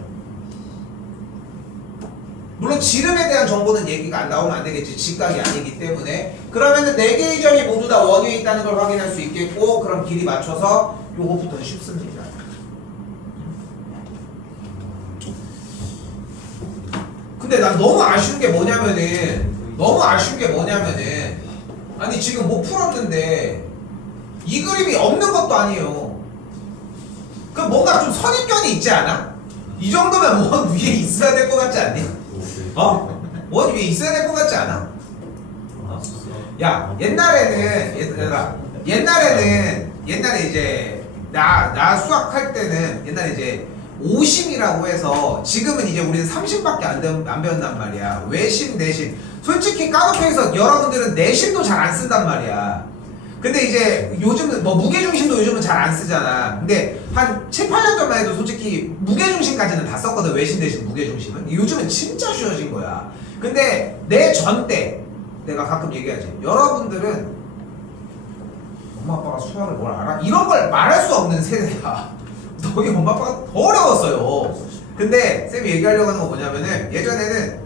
물론 지름에 대한 정보는 얘기가 안 나오면 안 되겠지. 직각이 아니기 때문에. 그러면은 4개의 점이 모두 다 원위에 있다는 걸 확인할 수 있겠고 그럼 길이 맞춰서 요거부터는 쉽습니다. 근데 난 너무 아쉬운 게 뭐냐면은 아니 지금 뭐 풀었는데 이 그림이 없는 것도 아니에요. 그 뭔가 좀 선입견이 있지 않아? 이 정도면 원 위에 있어야 될 것 같지 않니? 원 위에 있어야 될 것 같지 않아? 야, 옛날에 이제 나 수학할 때는 옛날에 이제 오심이라고 해서 지금은 이제 우리는 30밖에 안 배웠단 말이야. 외심, 내심. 솔직히 까놓고해서 여러분들은 내심도 잘 안 쓴단 말이야. 근데 이제 요즘은 뭐 무게중심도 요즘은 잘 안 쓰잖아. 근데 한 7, 8년 전만 해도 솔직히 무게중심까지는 다 썼거든. 외심, 내심, 무게중심은. 요즘은 진짜 쉬워진 거야. 근데 내 전 때 내가 가끔 얘기하지. 여러분들은 엄마 아빠가 수학을 뭘 알아? 이런 걸 말할 수 없는 세대야. 너희 엄마 아빠가 더 어려웠어요. 근데 쌤이 얘기하려고 하는 거 뭐냐면은 예전에는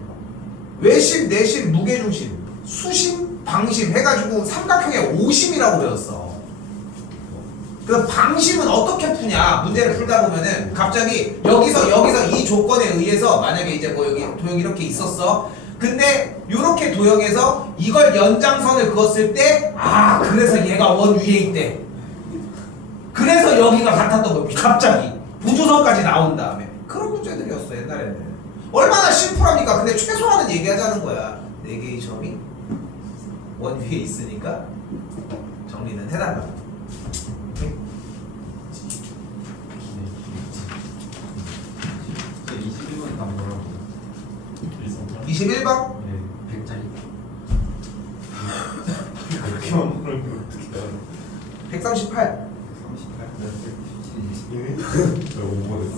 외심, 내심, 무게중심, 수심, 방심 해가지고 삼각형의 오심이라고 배웠어. 그 방심은 어떻게 푸냐? 문제를 풀다 보면은 갑자기 여기서 이 조건에 의해서 만약에 이제 뭐 여기 도형이 이렇게 있었어. 근데 이렇게 도형에서 이걸 연장선을 그었을 때 그래서 얘가 원 위에 있대. 그래서 여기가 같았던 거야. 갑자기 부조선까지 나온 다음에 그런 문제들이었어 옛날에는. 얼마나 심플합니까? 근데 최소한은 얘기하자는 거야. 4개의 점이 원 위에 있으니까 정리는 해달라. 21번 답 뭐라고? 21번? 네, 100짜리. 그렇게만 모르면 어떻게 알아? 138. 5번했어.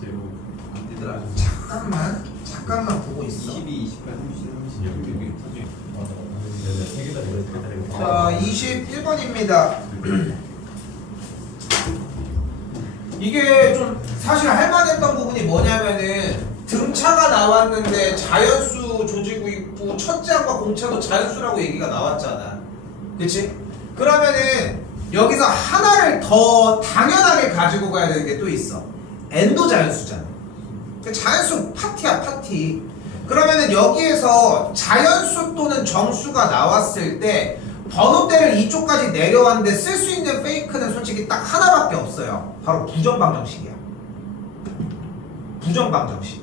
제로. 얘들아 잠깐만 보고 있어. 22, 28, 37, 36. 자 21번입니다. 이게 좀 사실 할만했던 부분이 뭐냐면은 등차가 나왔는데 자연수 조지고 있고 첫째항과 공차도 자연수라고 얘기가 나왔잖아. 그치? 그러면은 여기서 하나를 더 당연하게 가지고 가야 되는 게 또 있어. n도 자연수잖아. 자연수 파티야 파티. 그러면은 여기에서 자연수 또는 정수가 나왔을 때 번호대를 이쪽까지 내려왔는데 쓸 수 있는 페이크는 솔직히 딱 하나밖에 없어요. 바로 부정방정식이야. 부정방정식.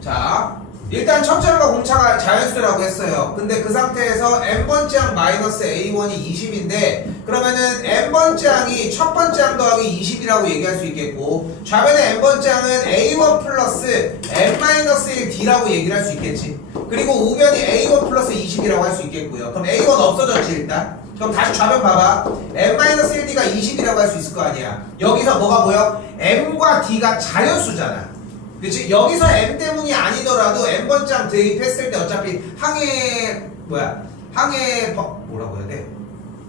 자 일단 첫째항과 공차가 자연수라고 했어요. 근데 그 상태에서 n번째 항 마이너스 a1이 20인데 그러면은 n번째 항이 첫번째 항 더하기 20이라고 얘기할 수 있겠고 좌변의 n번째 항은 a1 플러스 n-1d라고 얘기를 할 수 있겠지. 그리고 우변이 a1 플러스 20이라고 할 수 있겠고요. 그럼 a1 없어졌지 일단. 그럼 다시 좌변 봐봐. n-1d가 20이라고 할 수 있을 거 아니야. 여기서 뭐가 보여? m과 d가 자연수잖아. 그치? 여기서 m 때문이 아니더라도 n번째 항 대입했을 때 어차피 항의 뭐라고 해야 돼?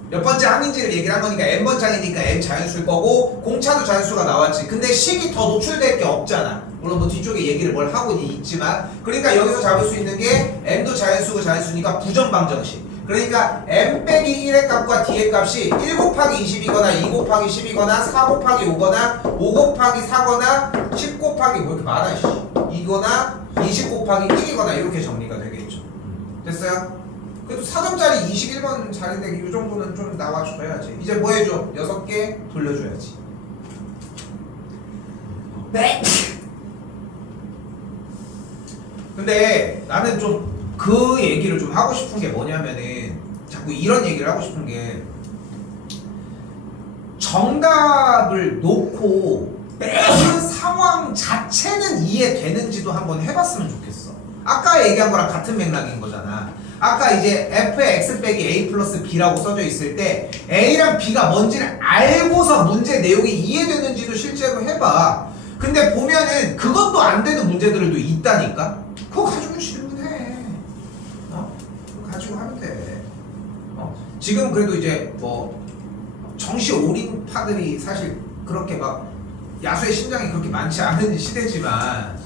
몇 번째 항인지를 얘기를 한 거니까 n번째 항이니까 n 자연수일 거고 공차도 자연수가 나왔지. 근데 식이 더 노출될 게 없잖아. 물론 뭐 뒤쪽에 얘기를 뭘 하고 있지만 그러니까 여기서 잡을 수 있는 게 m도 자연수고 자연수니까 부정방정식. 그러니까 m 빼기 1의 값과 d의 값이 1 곱하기 20이거나 2 곱하기 10이거나 4 곱하기 5거나 5 곱하기 4거나 10 곱하기 뭐 이렇게 많아 이거나 20 곱하기 1이거나 이렇게 정리가 되겠죠. 됐어요? 그래도 4점짜리 21번 자리인데 이 정도는 좀 나와줘야지. 이제 뭐 해줘? 6개 돌려줘야지. 네. 근데 나는 좀 그 얘기를 좀 하고 싶은 게 뭐냐면은 자꾸 이런 얘기를 하고 싶은 게 정답을 놓고 그 상황 자체는 이해되는지도 한번 해봤으면 좋겠어. 아까 얘기한 거랑 같은 맥락인 거잖아. 아까 이제 f의 x 빼기 a 플러스 b라고 써져 있을 때 a랑 b가 뭔지를 알고서 문제 내용이 이해되는지도 실제로 해봐. 근데 보면은 그것도 안 되는 문제들도 있다니까. 그거 가지고 질문해. 그거 가지고 하면 돼. 지금 그래도 이제 뭐 정시 올인파들이 사실 그렇게 막 야수의 심장이 그렇게 많지 않은 시대지만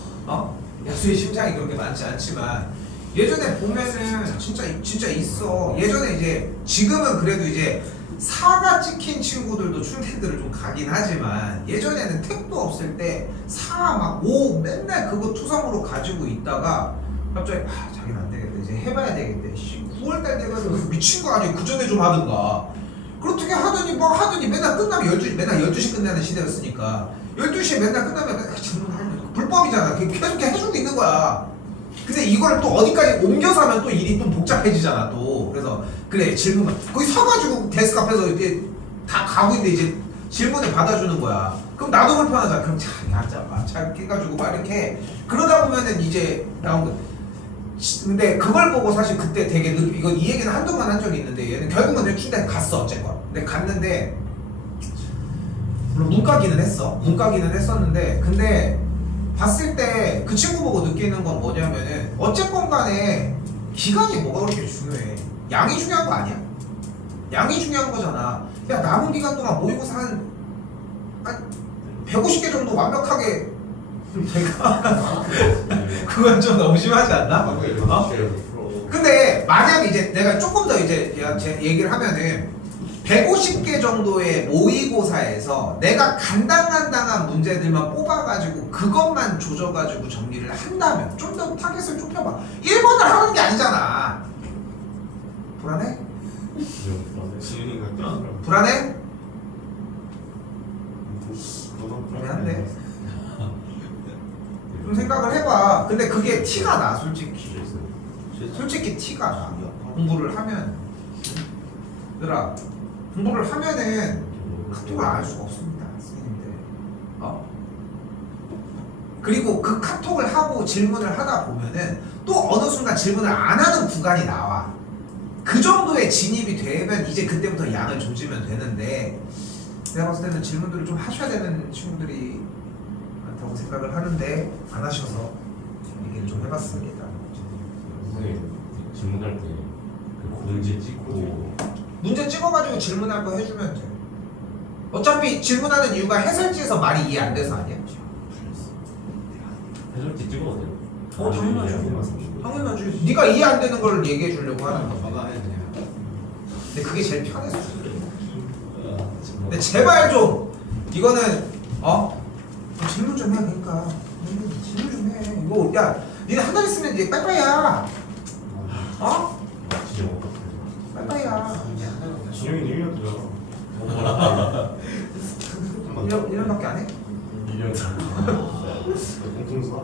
야수의 심장이 그렇게 많지 않지만 예전에 보면은 진짜 있어. 예전에 이제 지금은 그래도 이제 4가 찍힌 친구들도 충填들을 좀 가긴 하지만 예전에는 택도 없을 때 4 막 5 맨날 그거 투성으로 가지고 있다가 갑자기 자기는 안 되겠다 이제 해봐야 되겠다 9월달 돼가지고 미친 거 아니에요. 그 전에 좀 하든가. 그렇게 하더니 맨날 끝나면 12시 끝나는 시대였으니까 12시에 맨날 끝나면 맨날 질문하는 불법이잖아. 계속 해주고 있는 거야. 근데 이거를 또 어디까지 옮겨서 하면 또 일이 좀 복잡해지잖아 또. 그래서 그래 질문만 거기 서가지고 데스크 앞에서 이제 다 가고 있는데 이제 질문을 받아주는 거야. 그럼 나도 불편하잖아. 그럼 잘 앉아봐. 잘 해가지고 막 이렇게 그러다 보면은 이제 나온 거. 근데 그걸 보고 사실 그때 되게 이거 이 얘기는 한두 번 한 적이 있는데 얘는 결국은 춘대 갔어 어쨌건. 근데 갔는데 물론 문과기는 했어. 문과기는 했었는데 근데 봤을 때 그 친구 보고 느끼는 건 뭐냐면은 어쨌건 간에 기간이 뭐가 그렇게 중요해. 양이 중요한 거 아니야? 양이 중요한 거잖아. 야 남은 기간 동안 모의고사 한 150개 정도 완벽하게 내가 그건 좀 너무 심하지 않나? 어? 근데 만약 이제 내가 조금 더 이제 얘기를 하면은 150개 정도의 모의고사에서 내가 간당간당한 문제들만 뽑아가지고 그것만 조져가지고 정리를 한다면 좀 더 타겟을 좁혀봐. 1번을 하는 게 아니잖아. 불안해? 지은이가 껴. 불안해? 불안한데? 좀 생각을 해봐. 근데 그게 티가 나 솔직히. 솔직히 티가 나. 공부를 하면 얘들아 공부를 하면은 카톡을 안 할 수가 없습니다 선생님들. 그리고 그 카톡을 하고 질문을 하다 보면은 또 어느 순간 질문을 안 하는 구간이 나와. 그 정도의 진입이 되면 이제 그때부터 양을 조지면 되는데 내가 봤을 때는 질문들을 좀 하셔야 되는 친구들이 많다고 생각을 하는데 안 하셔서 얘기를 좀 해봤습니다. 선생님 질문할 때 그 문제 찍고 문제 찍어가지고 질문할 거 해주면 돼. 어차피 질문하는 이유가 해설지에서 말이 이해 안 돼서 아니야? 해설지 찍어도 돼요? 당연하지. 당연하지. 네가 이해 안 되는 걸 얘기해 주려고 하는 거. 근데 그게 제일 편했어. 근데 제발 좀 이거는 질문 좀 해. 그러니까 질문 좀 해. 이거 야 니네 한 달 있으면 이제 빠이빠이야. 진짜 못 빠이빠이야. 진영이 1년 되잖아. 1년밖에 안 해? 1년 공통수학?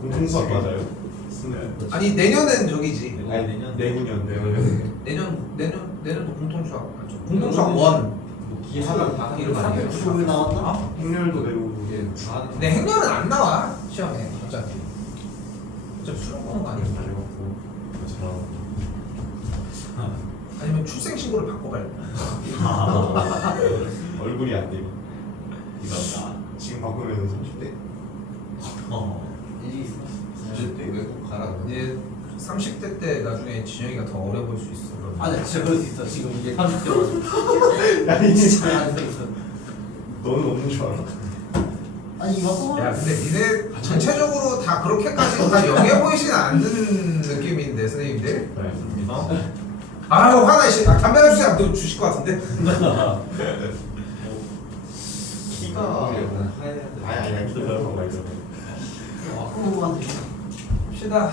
공통수학 맞아요? 아니 내년은 저기지. 아니 내년 내년도 공통수학 맞죠? 공통수학 원. 기하가 다 이름 아니에요? 왜 나왔나? 행렬도 내고 이게 다 근데 행렬은 안 나와 시험에 어차피. 어차피 수능 보는 거 아니야? 잘하고 아니면 출생신고를 바꿔봐야 돼. 얼굴이 안 돼. 지금 바꾸면 30대. 일이 있어. 때 외국 가라고. 이제 30대 때 나중에 진영이가 더 어려 보일 수 있어. 아니 진짜 그럴 수 있어. 지금 이게 30대여가지고. 야 진짜 안 돼 있어. 너는 없는 줄 알아? 아니 이거 야 근데 니네 전체적으로 다 그렇게까지 다 영해 보이진 않는 느낌인데 선생님들. 아유 화나 씨. 담배 한 주세요. 너 주실 것 같은데? 키가 아니 봅시다.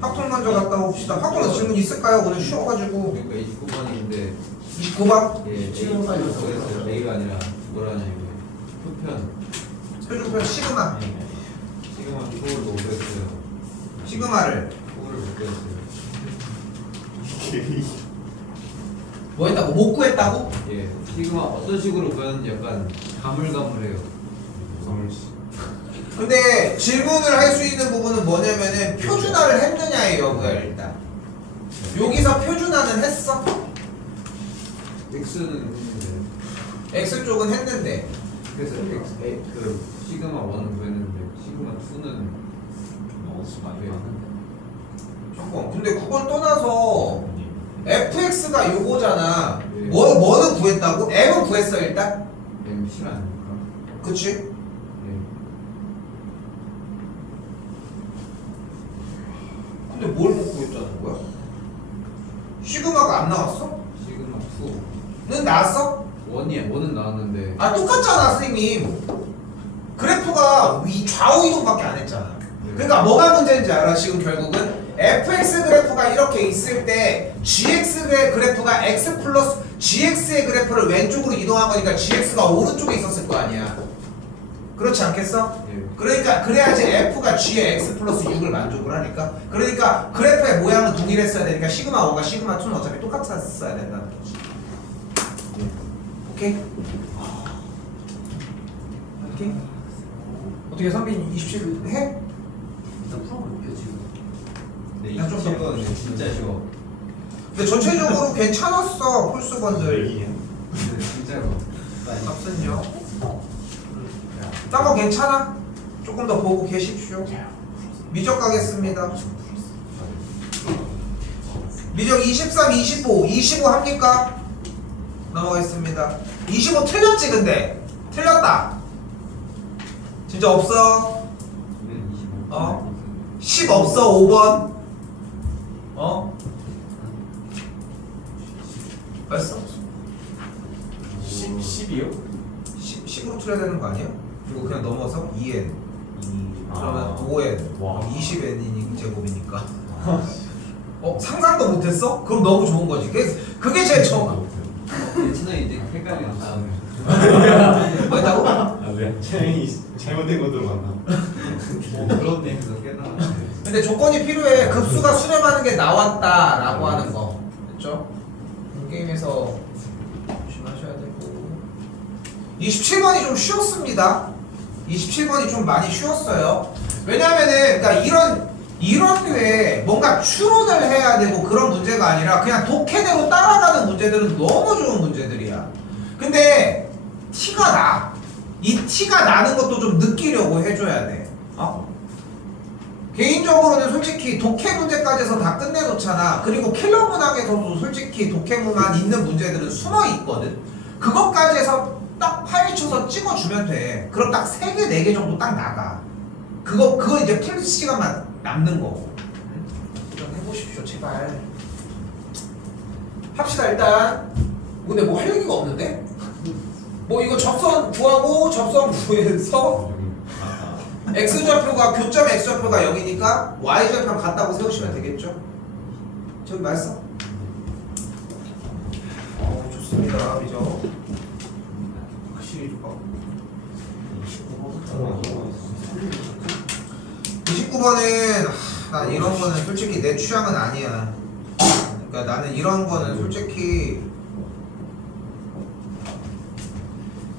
학통 먼저 갔다 옵시다. 학통에서 질문 있을까요? 오늘 쉬어가지고. 그러니까 29번인데 29번? 예, 지금까지 모르겠어요. A가 아니라 뭐라냐 이거. 표편. 표준편 시그마. 지금은 표를 못 그렸어요. 시그마를 표를 못 그렸어요. 뭐 했다고? 못 구했다고? 예, 시그마 어떤 식으로 그렸는지 약간 가물가물해요. 근데 질문을 할 수 있는 부분은 뭐냐면은 표준화를 했느냐의 여부야 일단. 여기서 표준화는 했어? X는 했는데 X 쪽은 했는데 그래서 그 시그마 1은 구했는데 시그마 2는 많이 왔는데. 잠깐 근데 그걸 떠나서 fx가 요거잖아. 뭐는 구했다고? m은 구했어 일단? M 실 아닙니까? 그치? 예. 근데 뭘 못 구했다는 거야? 시그마가 안 나왔어? 시그마 는 나왔어? 1은 나왔는데 아 똑같잖아 선생님. 그래프가 좌우 이동밖에 안 했잖아. 그러니까 뭐가 문제인지 알아? 지금 결국은 fx 그래프가 이렇게 있을 때 gx의 그래프가 x 플러스 gx의 그래프를 왼쪽으로 이동한 거니까 gx가 오른쪽에 있었을 거 아니야. 그렇지 않겠어? 예. 그러니까 그래야지 f가 g의 x 플러스 6을 만족을 하니까. 그러니까 그래프의 모양은 동일했어야 되니까 시그마 5가 시그마 2는 어차피 똑같았어야 된다는 거지. 오케이? 오케이? 어떻게 선빈 27 해? 일단 풀어볼게요 지금. 네, 야, 좀 더. 27번은 진짜 쉬워. 근데 전체적으로 괜찮았어 홀수건들. 얘기해. 네, 진짜로. 많이. 값은요? 딴 거 괜찮아? 조금 더 보고 계십시오. 미적 가겠습니다. 미적 23, 25, 25 합니까? 넘어가겠습니다. 25 틀렸지 근데? 틀렸다. 진짜 없어? 네, 25. 어? 10 없어 5번? 어? 됐어? 10이요? 10으로 틀려야 되는 거 아니야? 그리고 그냥 넘어서 2n 그러면 5n 와. 20n이 제곱이니까 상상도 못했어? 그럼 너무 좋은 거지. 그게 제일 처음. 괜찮아 이제 헷갈리는 다음에. 뭐 했다고? 아 왜? 채영이 잘못된 거 들어갔나? 그렇네 그래서 깨달았네. 근데 조건이 필요해. 급수가 수렴하는 게 나왔다라고 하는 거. 됐죠? 게임에서 조심하셔야 되고. 27번이 좀 쉬웠습니다. 27번이 좀 많이 쉬웠어요. 왜냐하면은 그러니까 이런 류의 뭔가 추론을 해야 되고 그런 문제가 아니라 그냥 독해대로 따라가는 문제들은 너무 좋은 문제들이야. 근데 티가 나. 이 티가 나는 것도 좀 느끼려고 해줘야 돼. 개인적으로는 솔직히 독해 문제까지 해서 다 끝내놓잖아. 그리고 킬러 문항에서도 솔직히 독해문만 있는 문제들은 숨어 있거든. 그것까지 해서 딱 파헤쳐서 찍어주면 돼. 그럼 딱 3개, 4개 정도 딱 나가. 그거 이제 풀 시간만 남는 거고. 좀 해보십시오, 제발. 합시다, 일단. 근데 뭐 할 얘기가 없는데? 뭐 이거 접선 구하고 접선 구해서 x좌표가 교점 x좌표가 0이니까 y좌표 같다고 세우시면 되겠죠? 저기 맞았어? 좋습니다. 그죠? 확실히 좋아. 29번은 난 이런 거는 솔직히 내 취향은 아니야. 그러니까 나는 이런 거는 솔직히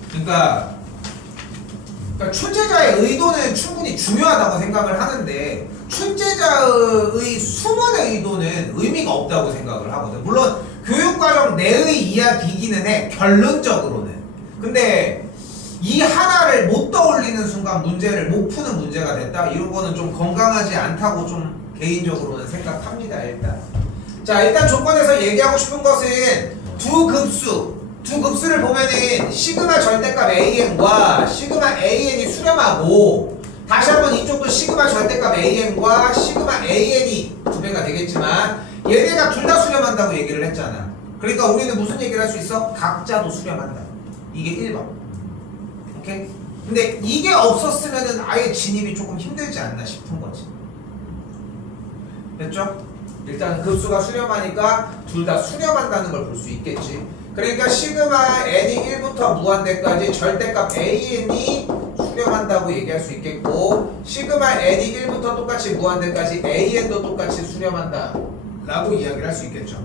그러니까 출제자의 의도는 충분히 중요하다고 생각을 하는데 출제자의 숨은 의도는 의미가 없다고 생각을 하거든. 물론 교육과정 내의 이야기이기는 해, 결론적으로는. 근데 이 하나를 못 떠올리는 순간 문제를 못 푸는 문제가 됐다? 이런 거는 좀 건강하지 않다고 좀 개인적으로는 생각합니다. 일단 일단 조건에서 얘기하고 싶은 것은 두 급수를 보면은 시그마 절대값 AN과 시그마 AN이 수렴하고, 다시 한번 이쪽도 시그마 절대값 AN과 시그마 AN이 2배가 되겠지만 얘네가 둘 다 수렴한다고 얘기를 했잖아. 그러니까 우리는 무슨 얘기를 할 수 있어? 각자도 수렴한다. 이게 1번. 오케이? 근데 이게 없었으면은 아예 진입이 조금 힘들지 않나 싶은 거지. 됐죠? 일단 급수가 수렴하니까 둘 다 수렴한다는 걸 볼 수 있겠지. 그러니까 시그마 n이 1부터 무한대까지 절대값 an이 수렴한다고 얘기할 수 있겠고, 시그마 n이 1부터 똑같이 무한대까지 an도 똑같이 수렴한다 라고 이야기를 할 수 있겠죠.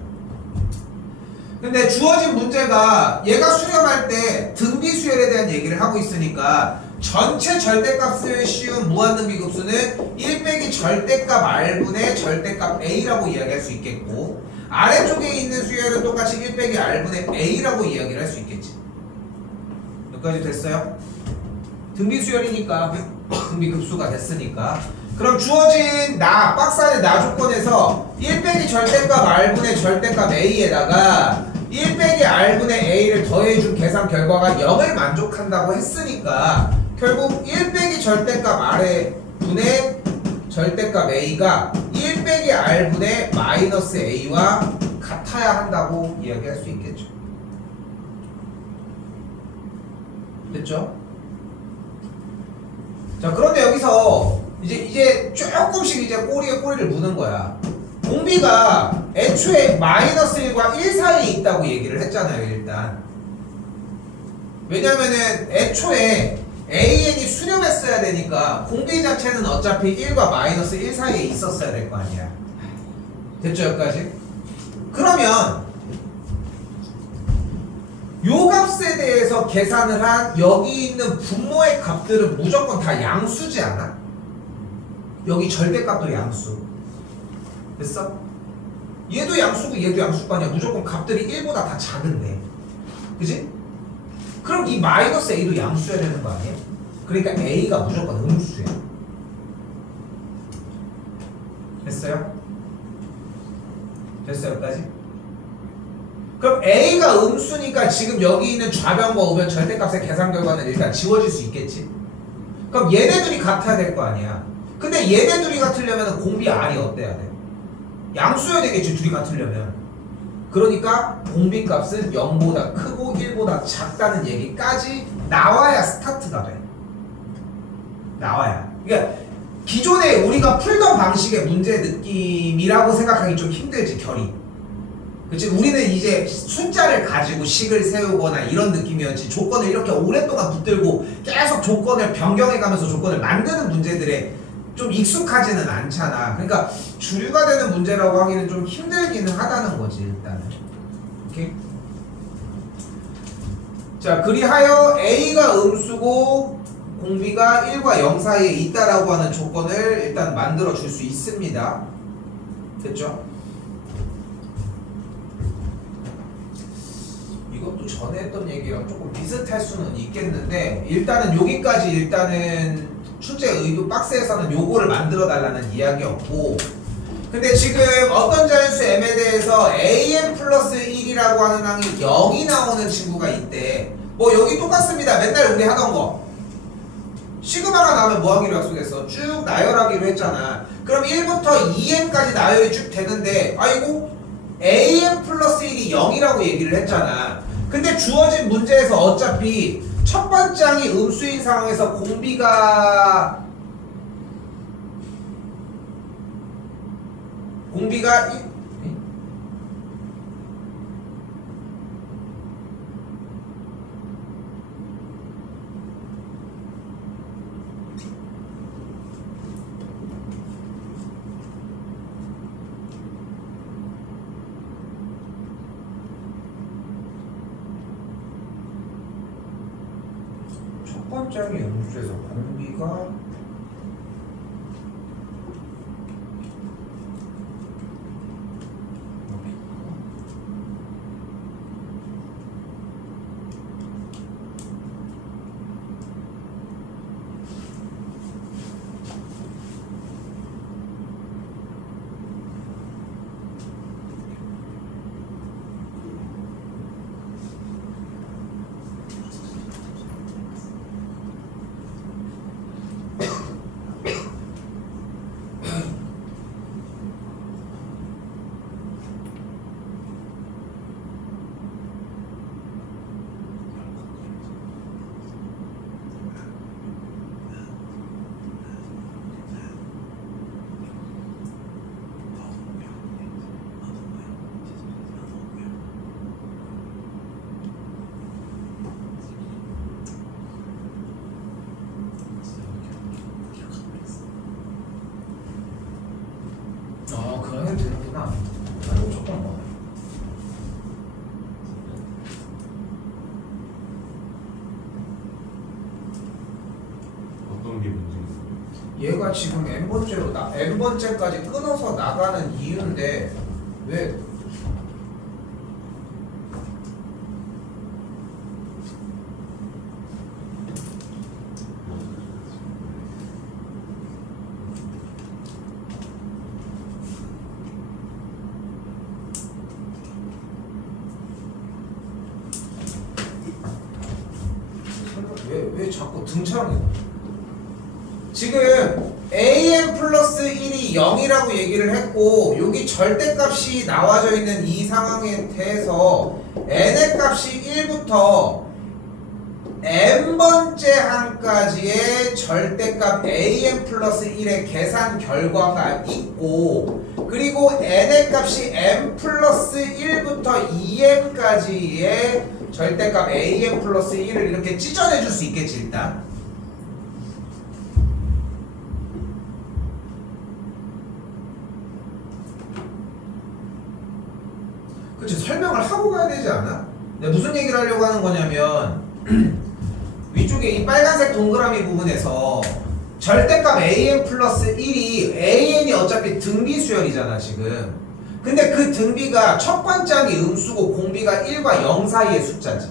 근데 주어진 문제가 얘가 수렴할 때 등비수열에 대한 얘기를 하고 있으니까 전체 절대값을 씌운 무한등비급수는 1 빼기 절대값 r분의 절대값 a라고 이야기할 수 있겠고, 아래쪽에 있는 수열은 똑같이 1 빼기 r분의 a라고 이야기를 할 수 있겠지. 여기까지 됐어요? 등비수열이니까 등비급수가 됐으니까. 그럼 주어진 박스 안에 조건에서 1 빼기 절대값 r분의 절대값 a에다가 1 빼기 r분의 a를 더해준 계산 결과가 0을 만족한다고 했으니까 결국 1 빼기 절대값 r의 분의 절대값 a가 1 빼기 r분의 마이너스 a와 같아야 한다고 이야기할 수 있겠죠. 됐죠? 자, 그런데 여기서 이제 조금씩 이제 꼬리에 꼬리를 무는 거야. 공비가 애초에 마이너스 1과 1 사이에 있다고 얘기를 했잖아요, 일단. 왜냐면은 애초에 AN이 수렴했어야 되니까 공비 자체는 어차피 1과 마이너스 1 사이에 있었어야 될 거 아니야. 됐죠 여기까지? 그러면 요 값에 대해서 계산을 한 여기 있는 분모의 값들은 무조건 다 양수지 않아? 여기 절대값도 양수. 됐어? 얘도 양수고 얘도 양수가 아니야. 무조건 값들이 1보다 다 작은데. 그지? 그럼 이 마이너스 A도 양수여야 되는 거 아니야? 그러니까 A가 무조건 음수야. 됐어요? 됐어요 여기까지? 그럼 A가 음수니까 지금 여기 있는 좌변과 우변 절대값의 계산 결과는 일단 지워질 수 있겠지? 그럼 얘네들이 같아야 될 거 아니야. 근데 얘네들이 같으려면 공비 R이 어때야 돼? 양수여야 되겠지 둘이 같으려면. 그러니까 공비 값은 0보다 크고 1보다 작다는 얘기까지 나와야 스타트가 돼. 나와야. 그러니까 기존에 우리가 풀던 방식의 문제 느낌이라고 생각하기 좀 힘들지 결이. 그치? 우리는 이제 숫자를 가지고 식을 세우거나 이런 느낌이었지 조건을 이렇게 오랫동안 붙들고 계속 조건을 변경해가면서 조건을 만드는 문제들에 좀 익숙하지는 않잖아. 그러니까 주류가 되는 문제라고 하기는 좀 힘들기는 하다는 거지 일단은. 오케이? 자, 그리하여 A가 음수고 공비가 1과 0 사이에 있다라고 하는 조건을 일단 만들어 줄 수 있습니다. 됐죠? 이것도 전에 했던 얘기랑 조금 비슷할 수는 있겠는데 일단은 여기까지 일단은 출제 의도 박스에서는 요거를 만들어 달라는 이야기였고, 근데 지금 어떤 자연수 M에 대해서 AM 플러스 1이라고 하는 항이 0이 나오는 친구가 있대. 뭐 여기 똑같습니다. 맨날 우리 하던 거 시그마가 나오면 뭐 하기로 약속했어? 쭉 나열하기로 했잖아. 그럼 1부터 2m까지 나열이 쭉 되는데 아이고 AM 플러스 1이 0이라고 얘기를 했잖아. 근데 주어진 문제에서 어차피 첫 번째 항이 음수인 상황에서 공비가 1첫 번째 항이 음수에서 공비가 그런 해도 되는구나. 아이고 조금 뭐. 어떤 게 문제인가요? 얘가 지금 n번째로 n번째까지 끊어서 나가는 이유인데 왜 자꾸 등차는 지금 AM 플러스 1이 0이라고 얘기를 했고 여기 절대값이 나와져 있는 이 상황에 대해서 n의 값이 1부터 n번째 항까지의 절대값 AM 플러스 1의 계산 결과가 있고 그리고 n의 값이 m 플러스 1부터 2m까지의 절대값 AM 플러스 1을 이렇게 찢어내줄 수 있겠지 일단. 지금 설명을 하고 가야 되지 않아? 내가 무슨 얘기를 하려고 하는 거냐면 위쪽에 이 빨간색 동그라미 부분에서 절대값 an 플러스 1이 an이 어차피 등비 수열이잖아 지금. 근데 그 등비가 첫 번째 항이 음수고 공비가 1과 0 사이의 숫자지.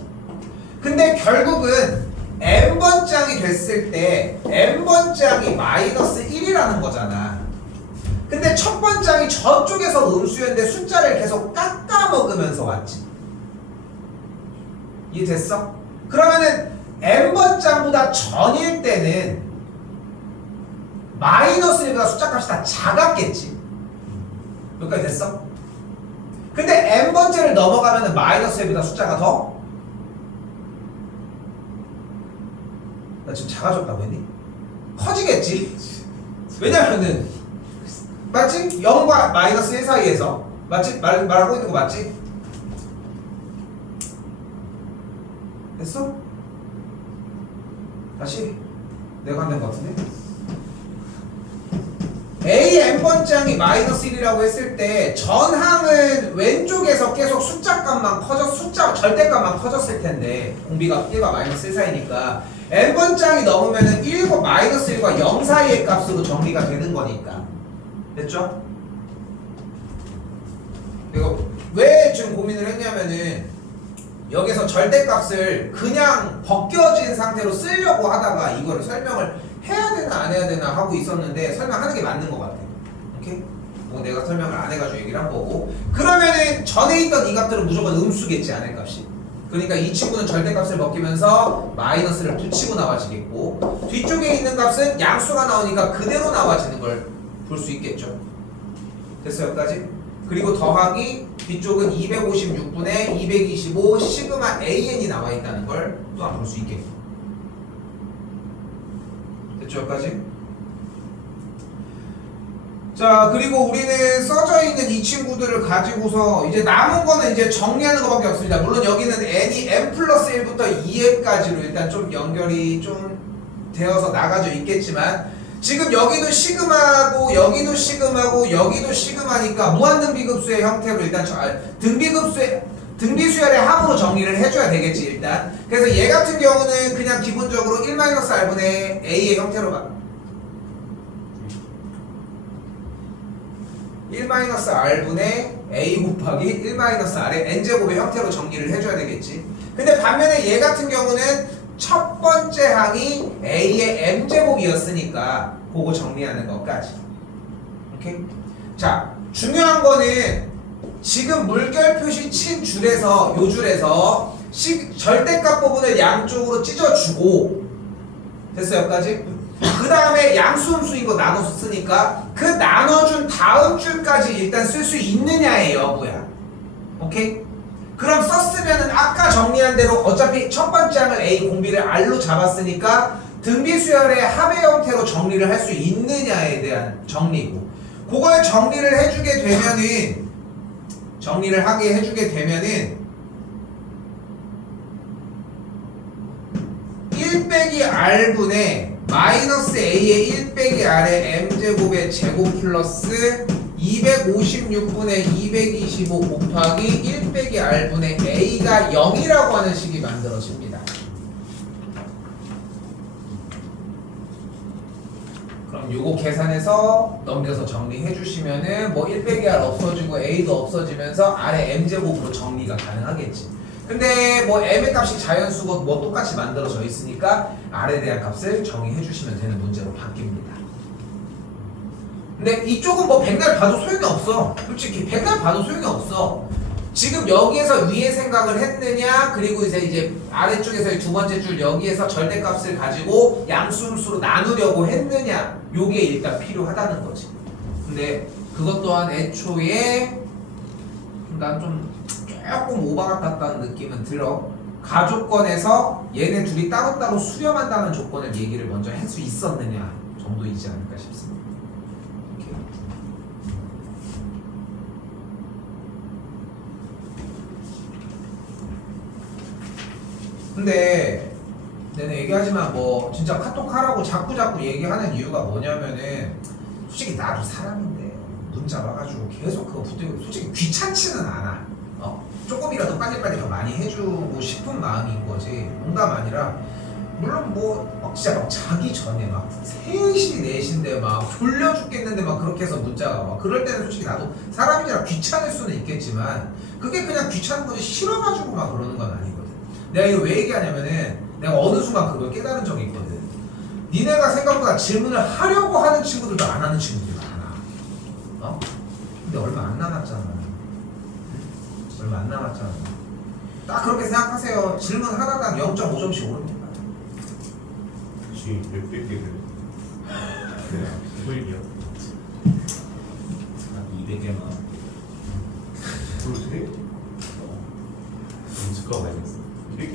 근데 결국은 n번째 항이 됐을 때 n번째 항이 마이너스 1이라는 거잖아. 근데 첫 번째 항이 저쪽에서 음수였는데 숫자를 계속 깎아 먹으면서 왔지. 이해됐어? 그러면은 n번째 항보다 전일 때는 마이너스 1보다 숫자 값이 다 작았겠지. 여기까지 됐어? 근데 n번째를 넘어가면은 마이너스 1보다 숫자가 더? 나 지금 작아졌다고 했니? 커지겠지? 왜냐면은 맞지? 0과 마이너스 1 사이에서 맞지? 말하고 있는 거 맞지? 됐어? 다시 내가 안 된 거 같은데? A n번째 항이 마이너스 1이라고 했을 때 전항은 왼쪽에서 계속 숫자값만 절대값만 커졌을 텐데 공비가 1과 마이너스 1 사이니까 n번째 항이 넘으면은 1과 마이너스 1과 0 사이의 값으로 정리가 되는 거니까. 됐죠? 이거 왜 지금 고민을 했냐면은 여기서 절대값을 그냥 벗겨진 상태로 쓰려고 하다가 이거를 설명을 해야 되나 안 해야 되나 하고 있었는데 설명하는 게 맞는 것 같아. 오케이? 뭐 내가 설명을 안 해가지고 얘기를 한 거고. 그러면은 전에 있던 이 값들은 무조건 음수겠지, 안의 값이. 그러니까 이 친구는 절대값을 벗기면서 마이너스를 붙이고 나와지겠고, 뒤쪽에 있는 값은 양수가 나오니까 그대로 나와지는 걸 볼 수 있겠죠. 됐어요, 여기까지? 그리고 더하기 뒤쪽은 256분의 225 시그마 an이 나와 있다는 걸 또한 볼 수 있겠고. 됐죠, 여기까지? 자, 그리고 우리는 써져 있는 이 친구들을 가지고서 이제 남은 거는 이제 정리하는 것밖에 없습니다. 물론 여기는 n이 n 플러스 1부터 2에까지로 일단 좀 연결이 좀 되어서 나가져 있겠지만, 지금 여기도 시그마고 여기도 시그마고 여기도 시그마니까 무한등비급수의 형태로 일단 등비수열의 합으로 정리를 해줘야 되겠지 일단. 그래서 얘 같은 경우는 그냥 기본적으로 1-r분의 a의 형태로 1-r분의 a 곱하기 1-r의 n제곱의 형태로 정리를 해줘야 되겠지. 근데 반면에 얘 같은 경우는 첫 번째 항이 a의 m제곱이었으니까 그거 정리하는 것까지. 오케이? 자, 중요한 거는 지금 물결 표시 친 줄에서 요 줄에서 절대값 부분을 양쪽으로 찢어주고, 됐어요, 여기까지? 그 다음에 양수음수인 거 나눠서 쓰니까 그 나눠준 다음 줄까지 일단 쓸 수 있느냐의 여부야. 오케이? 그럼 썼으면은 아까 정리한 대로 어차피 첫 번째 항을 A, 공비를 R로 잡았으니까 등비수열의 합의 형태로 정리를 할 수 있느냐에 대한 정리고, 그걸 정리를 하게 해주게 되면은 1-r분의 마이너스 a의 1-r의 m제곱의 제곱 플러스 256분의 225 곱하기 1-r분의 a가 0이라고 하는 식이 만들어집니다. 그럼 요거 계산해서 넘겨서 정리해 주시면은 뭐 1-r 없어지고 a도 없어지면서 r의 m제곱으로 정리가 가능하겠지. 근데 뭐 m의 값이 자연수고 뭐 똑같이 만들어져 있으니까 r에 대한 값을 정의해 주시면 되는 문제로 바뀝니다. 근데 이쪽은 뭐 백날 봐도 소용이 없어. 솔직히 백날 봐도 소용이 없어. 지금 여기에서 위에 생각을 했느냐, 그리고 이제 아래쪽에서의 두 번째 줄 여기에서 절대값을 가지고 양수음수로 나누려고 했느냐, 요게 일단 필요하다는 거지. 근데 그것 또한 애초에 난 좀 조금 오바 같다는 느낌은 들어. 가조건에서 얘네 둘이 따로따로 수렴한다는 조건을 얘기를 먼저 할 수 있었느냐 정도이지 않을까 싶습니다. 오케이. 근데 내가 얘기하지만 뭐 진짜 카톡 하라고 자꾸 얘기하는 이유가 뭐냐면은 솔직히 나도 사람인데 눈 잡아가지고 계속 그거 붙들고 솔직히 귀찮지는 않아. 빨리빨리 더 많이 해주고 싶은 마음인 거지. 농담 아니라 물론 막 진짜 막 자기 전에 막 3시 4시인데 막 졸려 죽겠는데 막 그렇게 해서 문자가 와. 그럴 때는 솔직히 나도 사람이라 귀찮을 수는 있겠지만 그게 그냥 귀찮은 거지 싫어가지고 막 그러는 건 아니거든. 내가 이거 왜 얘기하냐면은 내가 어느 순간 그걸 깨달은 적이 있거든. 니네가 생각보다 질문을 하려고 하는 친구들도 안 하는 친구들이 많아. 어? 근데 얼마 안 남았잖아. 얼마 안 남았잖아. 딱 그렇게 생각하세요. 질문 하나당 0.5점씩 오릅니다. 지금 몇 개를 보이기요? 한 200개만. 그러지? 음식과 관련있어